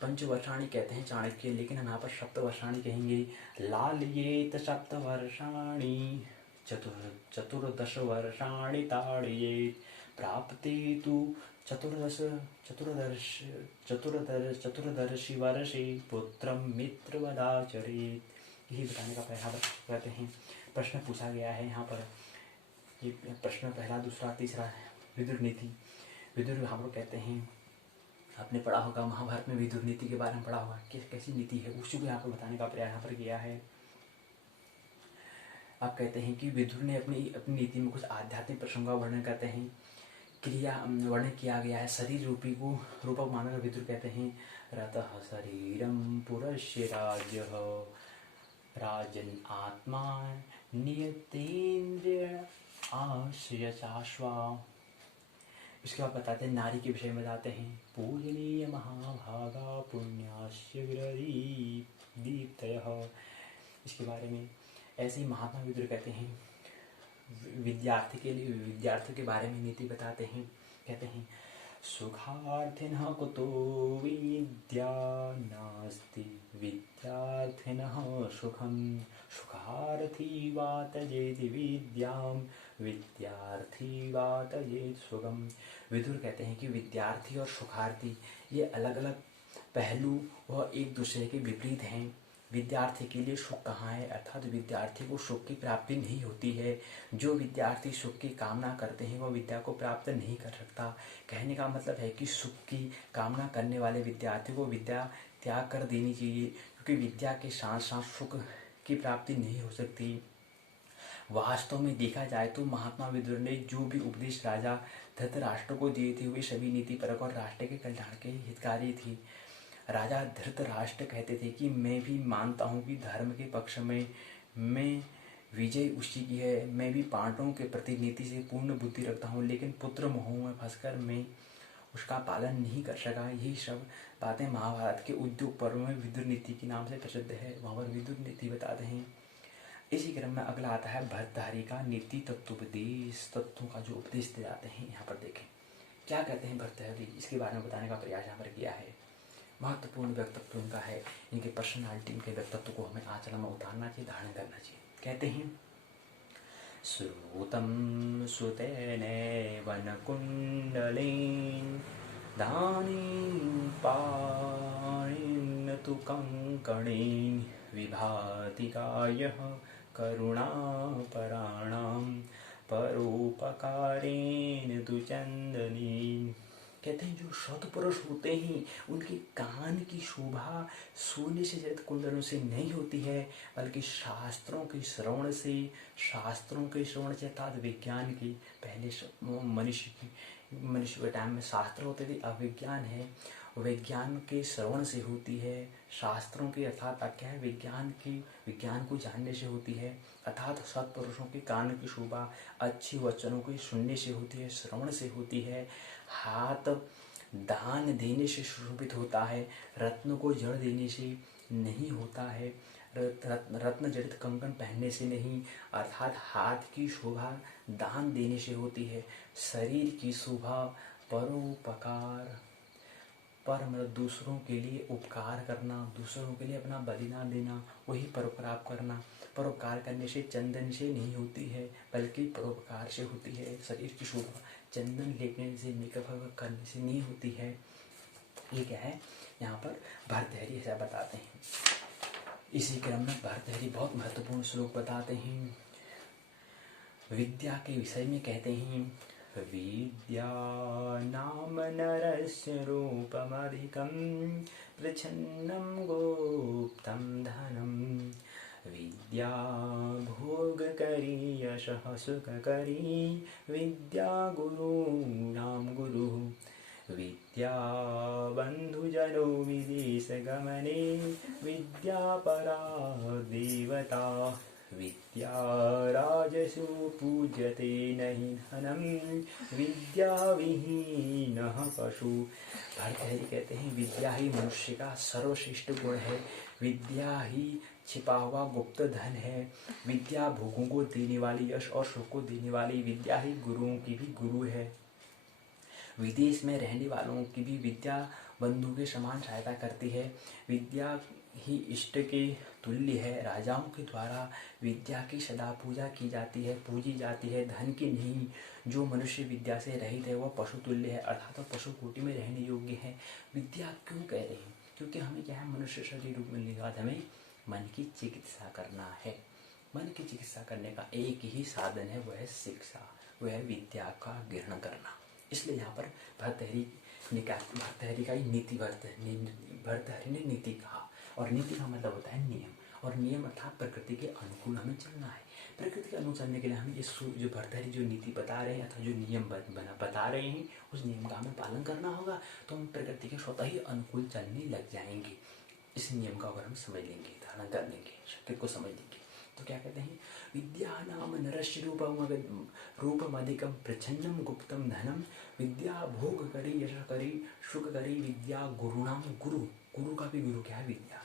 पंचवर्षाणी कहते हैं चाणक्य, लेकिन हम यहाँ पर सप्तवर्षाणी कहेंगे। लालयेत सप्तवर्षाणि चतुर्दश वर्षाणि ताड़येत् प्राप्ते तु चतुर्दर्शि वर्षे पुत्रं मित्रवदाचरेत्। यही बताने का प्रयास करते हैं। प्रश्न पूछा गया है यहाँ पर, ये प्रश्न पहला, दूसरा, तीसरा है। विदुर नीति, विदुर हम लोग कहते हैं, आपने पढ़ा होगा महाभारत में विदुर नीति के बारे में पढ़ा होगा, कैसी नीति है उसी को यहाँ पर बताने का प्रयास यहाँ पर किया है। आप कहते हैं कि विदुर ने अपनी नीति में कुछ आध्यात्मिक प्रसंगों का वर्णन करते हैं, क्रिया वर्णन किया गया है। शरीर रूपी को रूपक मानकर विदुर कहते हैं रतः शरीरम पुरस्य राज्यः राजन आत्मा नियतेन्द्रिय आश्रयचाश्वा। इसके बाद बताते हैं नारी के विषय में बताते हैं, पूजनीय महाभागा पुण्यास्य दीप्तयः। इसके बारे में ऐसे ही महात्मा विदुर कहते हैं विद्यार्थी के लिए, विद्यार्थियों के बारे में नीति बताते हैं। कहते हैं सुखार्थिनः कुतो विद्या नास्ति विद्यार्थिनः सुखम सुखार्थी वा त्यजेत विद्यां विद्यार्थी वा त्यजेत सुखम। विदुर कहते हैं कि विद्यार्थी और सुखार्थी ये अलग अलग पहलू व एक दूसरे के विपरीत हैं। विद्यार्थी के लिए सुख कहाँ है, अर्थात विद्यार्थी को सुख की प्राप्ति नहीं होती है। जो विद्यार्थी सुख की कामना करते हैं वह विद्या को प्राप्त नहीं कर सकता। कहने का मतलब है कि सुख की कामना करने वाले विद्यार्थी को विद्या त्याग कर देनी चाहिए, क्योंकि विद्या के साथ साथ सुख की प्राप्ति नहीं हो सकती। वास्तव में देखा जाए तो महात्मा विदुर ने जो भी उपदेश राजा धृतराष्ट्र को दिए थे वे सभी नीतिपरक और राष्ट्र के कल्याण के हितकारी थी। राजा धृतराष्ट्र कहते थे कि मैं भी मानता हूँ कि धर्म के पक्ष में मैं विजय उसी की है, मैं भी पांडवों के प्रति नीति से पूर्ण बुद्धि रखता हूँ, लेकिन पुत्र मोह में फंसकर मैं उसका पालन नहीं कर सका। यही सब बातें महाभारत के उद्योग पर्व में विदुर नीति के नाम से प्रसिद्ध है, वहाँ पर विदुर नीति बताते हैं। इसी क्रम में अगला आता है भर्तृहरि का नीति तत्वोपदेश, तत्वों का जो उपदेश दिए जाते हैं। यहाँ पर देखें क्या कहते हैं भर्तृहरि, इसके बारे में बताने का प्रयास यहाँ पर किया है। महत्वपूर्ण व्यक्तित्व उनका है, इनके पर्सनालिटी, इनके व्यक्तित्व को हमें आचरण में उतारना चाहिए, धारण करना चाहिए। कहते हैं श्रुतं सुतेनैव नकुण्डलेन दानेन पाणिन तु कंकणेन विभाति कायः करुणापराणां परोपकारेण तु चंदनेन। कहते हैं जो सत्पुरुष होते हैं उनके कान की शोभा सोने से जड़ित कुंडलों से नहीं होती है, बल्कि शास्त्रों के श्रवण से अर्थात विज्ञान की, पहले मनुष्य के टाइम में शास्त्र होते थे, अब विज्ञान है, विज्ञान के श्रवण से होती है। शास्त्रों की अर्थात क्या है, विज्ञान को जानने से होती है, अर्थात सत्पुरुषों के कान की शोभा अच्छे वचनों के सुनने से होती है, श्रवण से होती है। हाथ दान देने से शोभित होता है, रत्न को जड़ देने से नहीं होता है, रत्न जड़ित कंकन पहनने से नहीं, अर्थात हाथ की शोभा दान देने से होती है। शरीर की शोभा परोपकार, पर मतलब दूसरों के लिए उपकार करना, दूसरों के लिए अपना बलिदान देना, वही परोपकार करना। परोपकार करने से चंदन से नहीं होती है, बल्कि परोपकार से होती है। शरीर की शोभा चंदन लेने से, मेकअप करने से नहीं होती है। ये क्या है, यहाँ पर भर्तृहरि ऐसा बताते हैं। इसी क्रम में भर्तृहरि बहुत महत्वपूर्ण श्लोक बताते हैं। विद्या के विषय में कहते हैं विद्या नाम नरस्य रूपमधिकं प्रच्छन्नं गुप्तं धनं विद्या भोगकरी यशः सुखकरी विद्या गुरूणां गुरुः विद्या बन्धुजनो विदेशगमने विद्या परा देवता विद्या राजसु पूज्यते नहि धनं विद्या विहीनः पशु। भर्तृहरि कहते हैं विद्या ही मनुष्य का सर्वश्रेष्ठ गुण है, विद्या ही छिपा हुआ गुप्त धन है, विद्या भोगों को देने वाली, यश और सुख को देने वाली, विद्या ही गुरुओं की भी गुरु है। विदेश में रहने वालों की भी विद्या बंधु के समान सहायता करती है। विद्या ही इष्ट के तुल्य है। राजाओं के द्वारा विद्या की सदा पूजा की जाती है, पूजी जाती है, धन की नहीं। जो मनुष्य विद्या से रहित है वह पशु तुल्य है, अर्थात वह पशु कोटि में रहने योग्य है। विद्या क्यों कह रहे हैं? क्योंकि हमें क्या है, मनुष्य शरीर रूप मिलने के बाद हमें मन की चिकित्सा करना है। मन की चिकित्सा करने का एक ही साधन है, वह है शिक्षा, वह है विद्या का ग्रहण करना। इसलिए यहाँ पर भर्तृहरि का ही भर्तृहरि ने नीति कहा, और नीति का मतलब होता है नियम, और नियम अर्थात प्रकृति के अनुकूल हमें चलना है। प्रकृति के अनुकूल चलने के लिए हमें जो भर्तृहरि जो नीति बता रहे हैं अथवा जो नियम बता रहे हैं, उस नियम का हमें पालन करना होगा, तो हम प्रकृति के स्वतः ही अनुकूल चलने लग जाएंगे। इस नियम का अगर हम समझ लेंगे, धारण कर लेंगे, शक्ति को समझ लेंगे, तो क्या कहते हैं, विद्या नाम नरस्य रूपमधिकम प्रच्छन्नम गुप्तम धनम। विद्या भोग करी, यश करी, सुख करी, विद्या गुरुणाम गुरु। गुरु का भी गुरु क्या है? विद्या।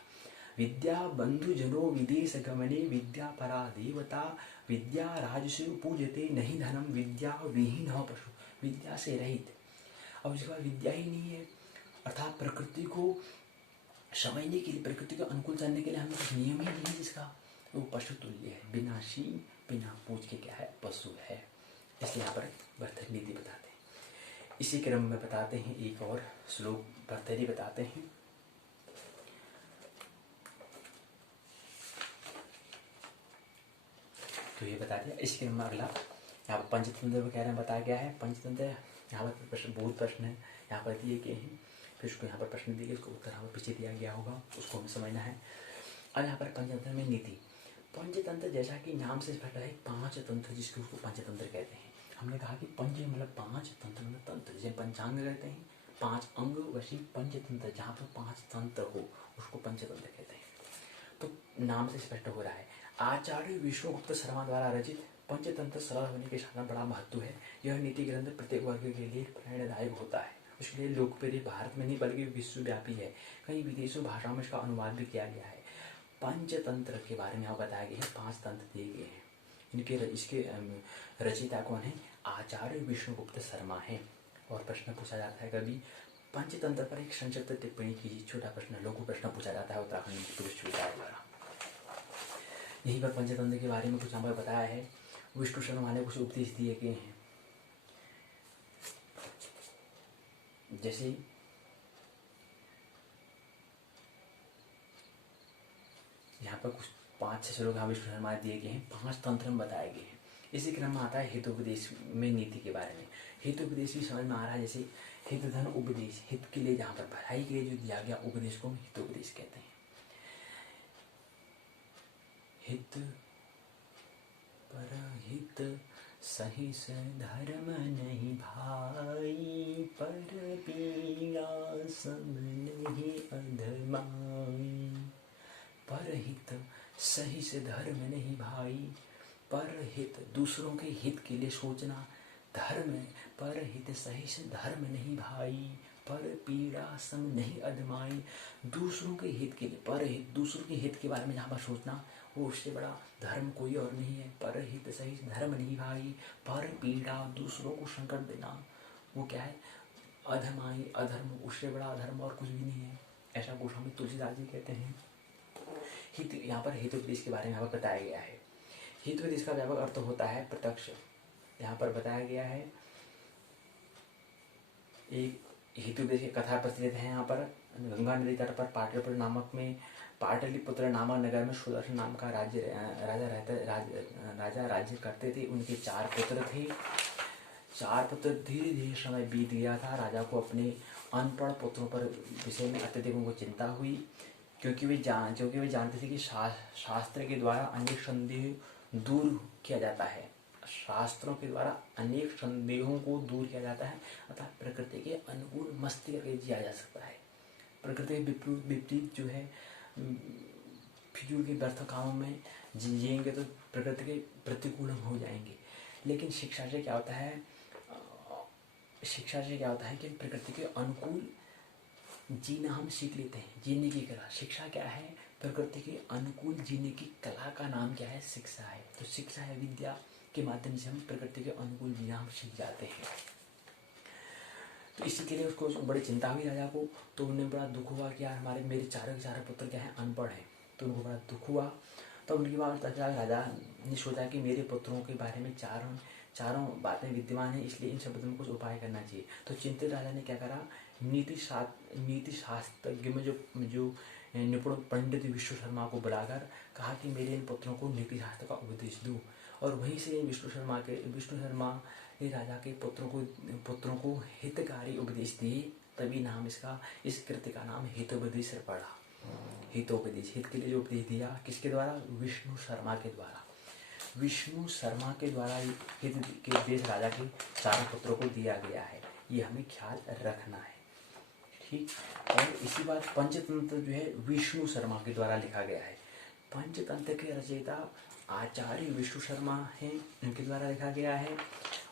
विद्या बंधु जनो विदेश गमने, विद्या परा देवता, विद्या राजसु पूजते नहीं धनम, विद्या विहीन पशु। विद्या से रहित, अब उसके बाद विद्या ही नहीं है, अर्थात प्रकृति को समझने के लिए, प्रकृति के अनुकूल चलने के लिए हमें कुछ नियम ही नहीं है, जिसका वो पशु तुल्य है, बिना शील बिना पूछ के क्या है, पशु है। इसलिए यहाँ पर भर्तृहरि नीति बताते हैं। इसी क्रम में बताते हैं एक और श्लोक भर्तृहरि बताते हैं। तो ये बता दिया। इसी क्रम में अगला यहाँ पर पंचतंत्र कह रहे हैं, बताया गया है। पंचतंत्र यहाँ पर प्रश्न, बहुत प्रश्न है यहाँ पर दिए गए हैं, फिर उसको यहाँ पर प्रश्न दिए गए, उसको उत्तर यहाँ पर पीछे दिया गया होगा, उसको हमें समझना है। और यहाँ पर पंचतंत्र में नीति, पंचतंत्र जैसा कि नाम से स्पष्ट है, 5 तंत्र जिसको उसको पंचतंत्र कहते हैं। हमने कहा कि पंच मतलब 5, तंत्र मतलब तंत्र, जैसे पंचांग कहते हैं 5 अंग, वैसे पंचतंत्र जहाँ पर 5 तंत्र हो उसको पंचतंत्र कहते हैं। तो नाम से स्पष्ट हो रहा है। आचार्य विष्णुगुप्त शर्मा द्वारा रचित पंचतंत्र सरल होने के साथ बड़ा महत्व है। यह नीति ग्रंथ प्रत्येक वर्ग के लिए प्रेरणादायक होता है। उसके लिए लोकप्रिय भारत में नहीं बल्कि विश्वव्यापी है। कई विदेशों भाषाओं में इसका अनुवाद भी किया गया है। पंचतंत्र के बारे में यहाँ बताया गया है, 5 तंत्र दिए गए हैं। इसके रचयिता कौन है? आचार्य विष्णुगुप्त शर्मा है। और प्रश्न पूछा जाता है कभी पंचतंत्र पर एक संक्षिप्त टिप्पणी कीजिए। छोटा प्रश्न, लघु प्रश्न पूछा जाता है उत्तराखंड पुलिस विभाग द्वारा। यहीं पर पंचतंत्र के बारे में कुछ यहाँ पर बताया है। विष्णु शर्मा ने कुछ उपदेश दिए गए हैं, जैसे यहाँ पर कुछ 5-6 श्लोक विष्णु शर्मा दिए गए हैं, 5 तंत्र में बताए गए हैं। इसी क्रम में आता है हितोपदेश में नीति के बारे में। हितोपदेश भी समझ में आ रहा है, जैसे हित धन उपदेश, हित के लिए जहाँ पर भलाई के लिए जो दिया गया उपदेश को हम हितोपदेश कहते हैं। हित परहित सहिस धर्म नहीं भाई, पर पीड़ा सम नहीं अधमाई। परहित सहिस धर्म नहीं भाई, परहित दूसरों के हित के लिए सोचना, धर्म परहित सहिस धर्म नहीं भाई, पर पीड़ा सम नहीं अधमाई। दूसरों के हित के लिए, परहित दूसरों के हित के बारे में जहाँ पर सोचना, वो उससे बड़ा धर्म कोई और नहीं है। परहित सहिस धर्म नहीं भाई, पर पीड़ा दूसरों को संकट देना, वो क्या है, अधमाई, अधर्म, उससे बड़ा अधर्म और कुछ भी नहीं है। ऐसा गोस्वामी तुलसीदास जी कहते हैं। हित, यहाँ पर हितोपदेश के बारे में यहाँ पर बताया गया है। हितोपदेश का व्यापक अर्थ होता है प्रत्यक्ष। यहाँ पर बताया गया है एक हितोपदेश की कथा प्रचलित है। यहाँ पर गंगा नदी तट पर पाटलिपुत्र नामक में, पाटलिपुत्र नामक नगर में सुदर्शन नाम का राजा राज्य करते थे। उनके 4 पुत्र थे। 4 पुत्र धीरे धीरे समय बीत गया था। राजा को अपने अनपढ़ पुत्रों पर विषय में अत्यधिक उनको चिंता हुई, क्योंकि वे जानते थे कि शास्त्र के द्वारा अनेक संदेह दूर किया जाता है। शास्त्रों के द्वारा अनेक संदेहों को दूर किया जाता है, अर्थात प्रकृति के अनुकूल मस्ती करके जिया जा सकता है। प्रकृति के विपरीत जो है, फिजूल के व्यर्थ कामों में जिएंगे तो प्रकृति के प्रतिकूल हो जाएंगे। लेकिन शिक्षा से क्या होता है, कि प्रकृति के अनुकूल जीना हम सीख लेते हैं, जीने की कला। शिक्षा क्या है, प्रकृति के अनुकूल जीने की कला का नाम क्या है, शिक्षा है। तो शिक्षा है विद्या के माध्यम से हम प्रकृति के अनुकूल जीना हम सीख जाते हैं। तो इसी के लिए उसको बड़ी चिंता हुई राजा को। तो उन्हें बड़ा दुख हुआ कि यार हमारे मेरे चारों के चारों पुत्र क्या है, अनपढ़ हैं। तो उनको बड़ा दुख हुआ। तो उनकी बात राजा ने सोचा कि मेरे पुत्रों के बारे में चारों बातें विद्यमान हैं, इसलिए इन शब्दों में कुछ उपाय करना चाहिए। तो चिंतित राजा ने क्या करा, नीति शास्त्रज्ञ में जो निपुण पंडित विष्णु शर्मा को बुलाकर कहा कि मेरे इन पुत्रों को नीति शास्त्र का उपदेश दूं। और वहीं से विष्णु शर्मा ने राजा के पुत्रों को हितकारी उपदेश दिए। तभी नाम इस कृत्य का नाम हितोपदेश पड़ा। हितोपदेश, हित के लिए जो उपदेश दिया, किसके द्वारा, विष्णु शर्मा के द्वारा। विष्णु शर्मा के द्वारा हित के उपदेश राजा के चारों पुत्रों को दिया गया है, ये हमें ख्याल रखना है, ठीक। और इसी बात पंचतंत्र जो है विष्णु शर्मा के द्वारा लिखा गया है। पंचतंत्र के रचयिता आचार्य विष्णु शर्मा हैं, उनके द्वारा लिखा गया है।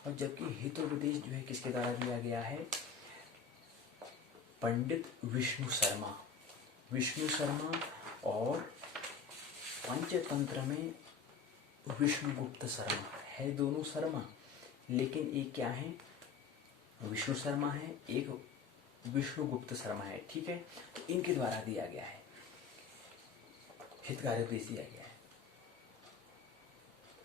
और जबकि हितोपदेश जो है किसके द्वारा दिया गया है, पंडित विष्णु शर्मा। और पंचतंत्र में विष्णुगुप्त शर्मा है, दोनों शर्मा, लेकिन एक क्या है, विष्णु शर्मा है, एक विष्णुगुप्त शर्मा है, ठीक है। तो इनके द्वारा दिया गया है, हितकारी उपदेश दिया गया है।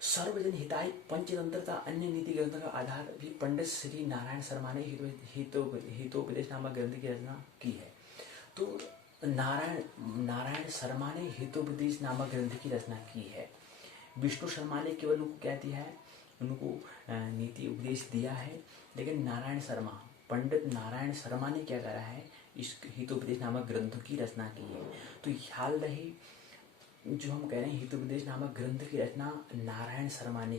सर्वजन हिताय पंचतंत्र का अन्य नीति ग्रंथों का आधार भी पंडित श्री नारायण शर्मा ने हितोपदेश नामक ग्रंथ की रचना की है। तो नारायण शर्मा ने हितोपदेश नामक ग्रंथ की रचना की है। विष्णु शर्मा ने केवल उनको क्या दिया है, उनको नीति उपदेश दिया है। लेकिन पंडित नारायण शर्मा ने क्या करा है, इस हितोपदेश नामक ग्रंथ की रचना की है। तो ख्याल रहे, जो हम कह रहे हैं हितोपदेश नामक ग्रंथ की रचना नारायण शर्मा ने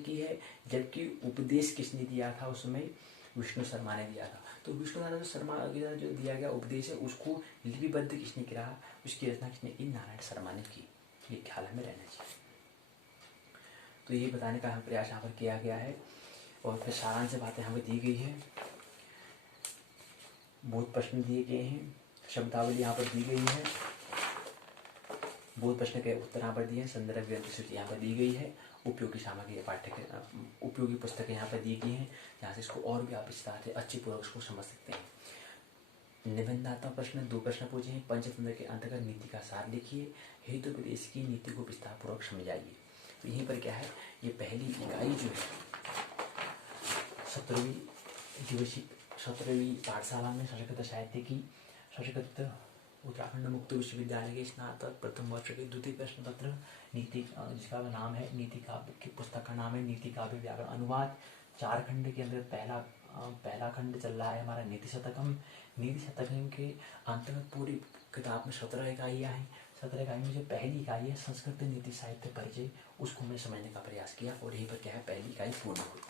की है, जबकि उपदेश किसने दिया था, उसमें विष्णु शर्मा ने दिया था। तो विष्णु नारायण शर्मा का जो दिया गया उपदेश है, उसको लिपिबद्ध किसने किया, उसकी रचना किसने की, नारायण शर्मा ने की। ये ख्याल हमें रहना चाहिए। तो ये बताने का हम प्रयास यहाँ पर किया गया है। और फिर सारांश बातें हमें दी गई है, बहुत प्रश्न दिए गए हैं, शब्दावली यहाँ पर दी गई है, बहुत प्रश्न के उत्तर यहाँ पर दिए हैं, संदर्भ ग्रंथ सूची यहाँ पर दी गई है, उपयोगी सामग्री उपयोगी पुस्तकें यहाँ पर दी गई हैं, जहाँ से इसको और भी आप विस्तार से अच्छी पूर्वक को समझ सकते हैं। निबंधात्मक प्रश्न 2 प्रश्न पूछे हैं। पंचतंत्र के अंतर्गत नीति का सार लिखिए, हितोपदेश की नीति को विस्तार पूर्वक समझाइए। तो यहीं पर क्या है, ये पहली इकाई जो है 17वीं पाठशाला में संस्कृत साहित्य की संस्कृत उत्तराखंड मुक्त विश्वविद्यालय के स्नातक प्रथम वर्ष के द्वितीय प्रश्न पत्र नीति, जिसका नाम है नीति काव्य, की पुस्तक का नाम है नीति काव्य व्याकरण अनुवाद। 4 खंड के अंदर पहला खंड चल रहा है हमारा नीति शतकम। नीति शतकम के अंतर्गत पूरी किताब में 17 इकाइयाँ हैं। 17 इकाई में जो पहली इकाई है संस्कृत नीति साहित्य परिचय, उसको हमने समझने का प्रयास किया और यहीं पर क्या है, पहली इकाई पूर्ण हुई।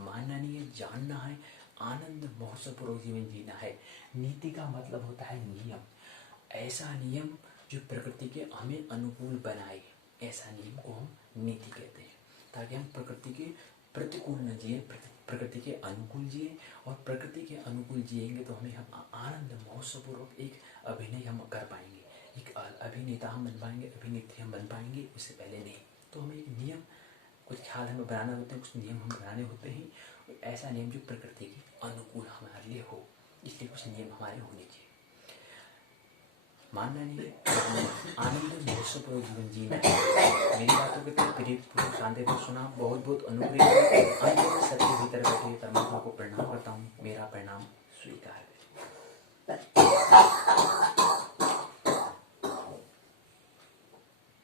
मानना नहीं है, जानना है, आनंद महोत्सवपूर्वक जीवन जीना है। नीति का मतलब होता है नियम, ऐसा नियम जो प्रकृति के हमें अनुकूल बनाए, ऐसा नियम को हम नीति कहते हैं, ताकि हम प्रकृति के प्रतिकूल न जिए, प्रकृति के अनुकूल जिए। और प्रकृति के अनुकूल जिएंगे तो हम आनंद महोत्सवपूर्वक एक अभिनय हम कर पाएंगे, एक अभिनेता हम बन पाएंगे, अभिनेत्री हम बन पाएंगे, उससे पहले नहीं। तो हमें एक नियम, कुछ ख्याल हमें बनाना होते हैं, कुछ नियम हम बनाने होते हैं, ऐसा नियम जो प्रकृति के अनुकूल हमारे लिए हो, इसलिए कुछ नियम हमारे होने चाहिए। मानना नहीं है, आनंद महोत्सवपूर्वक जीवन जीना है। मेरी बातों को शांतिपूर्वक सुना, बहुत बहुत अनुग्रह। अंत में सत्य भीतर बैठे परमात्मा को प्रणाम करता हूँ, मेरा प्रणाम स्वीकार है।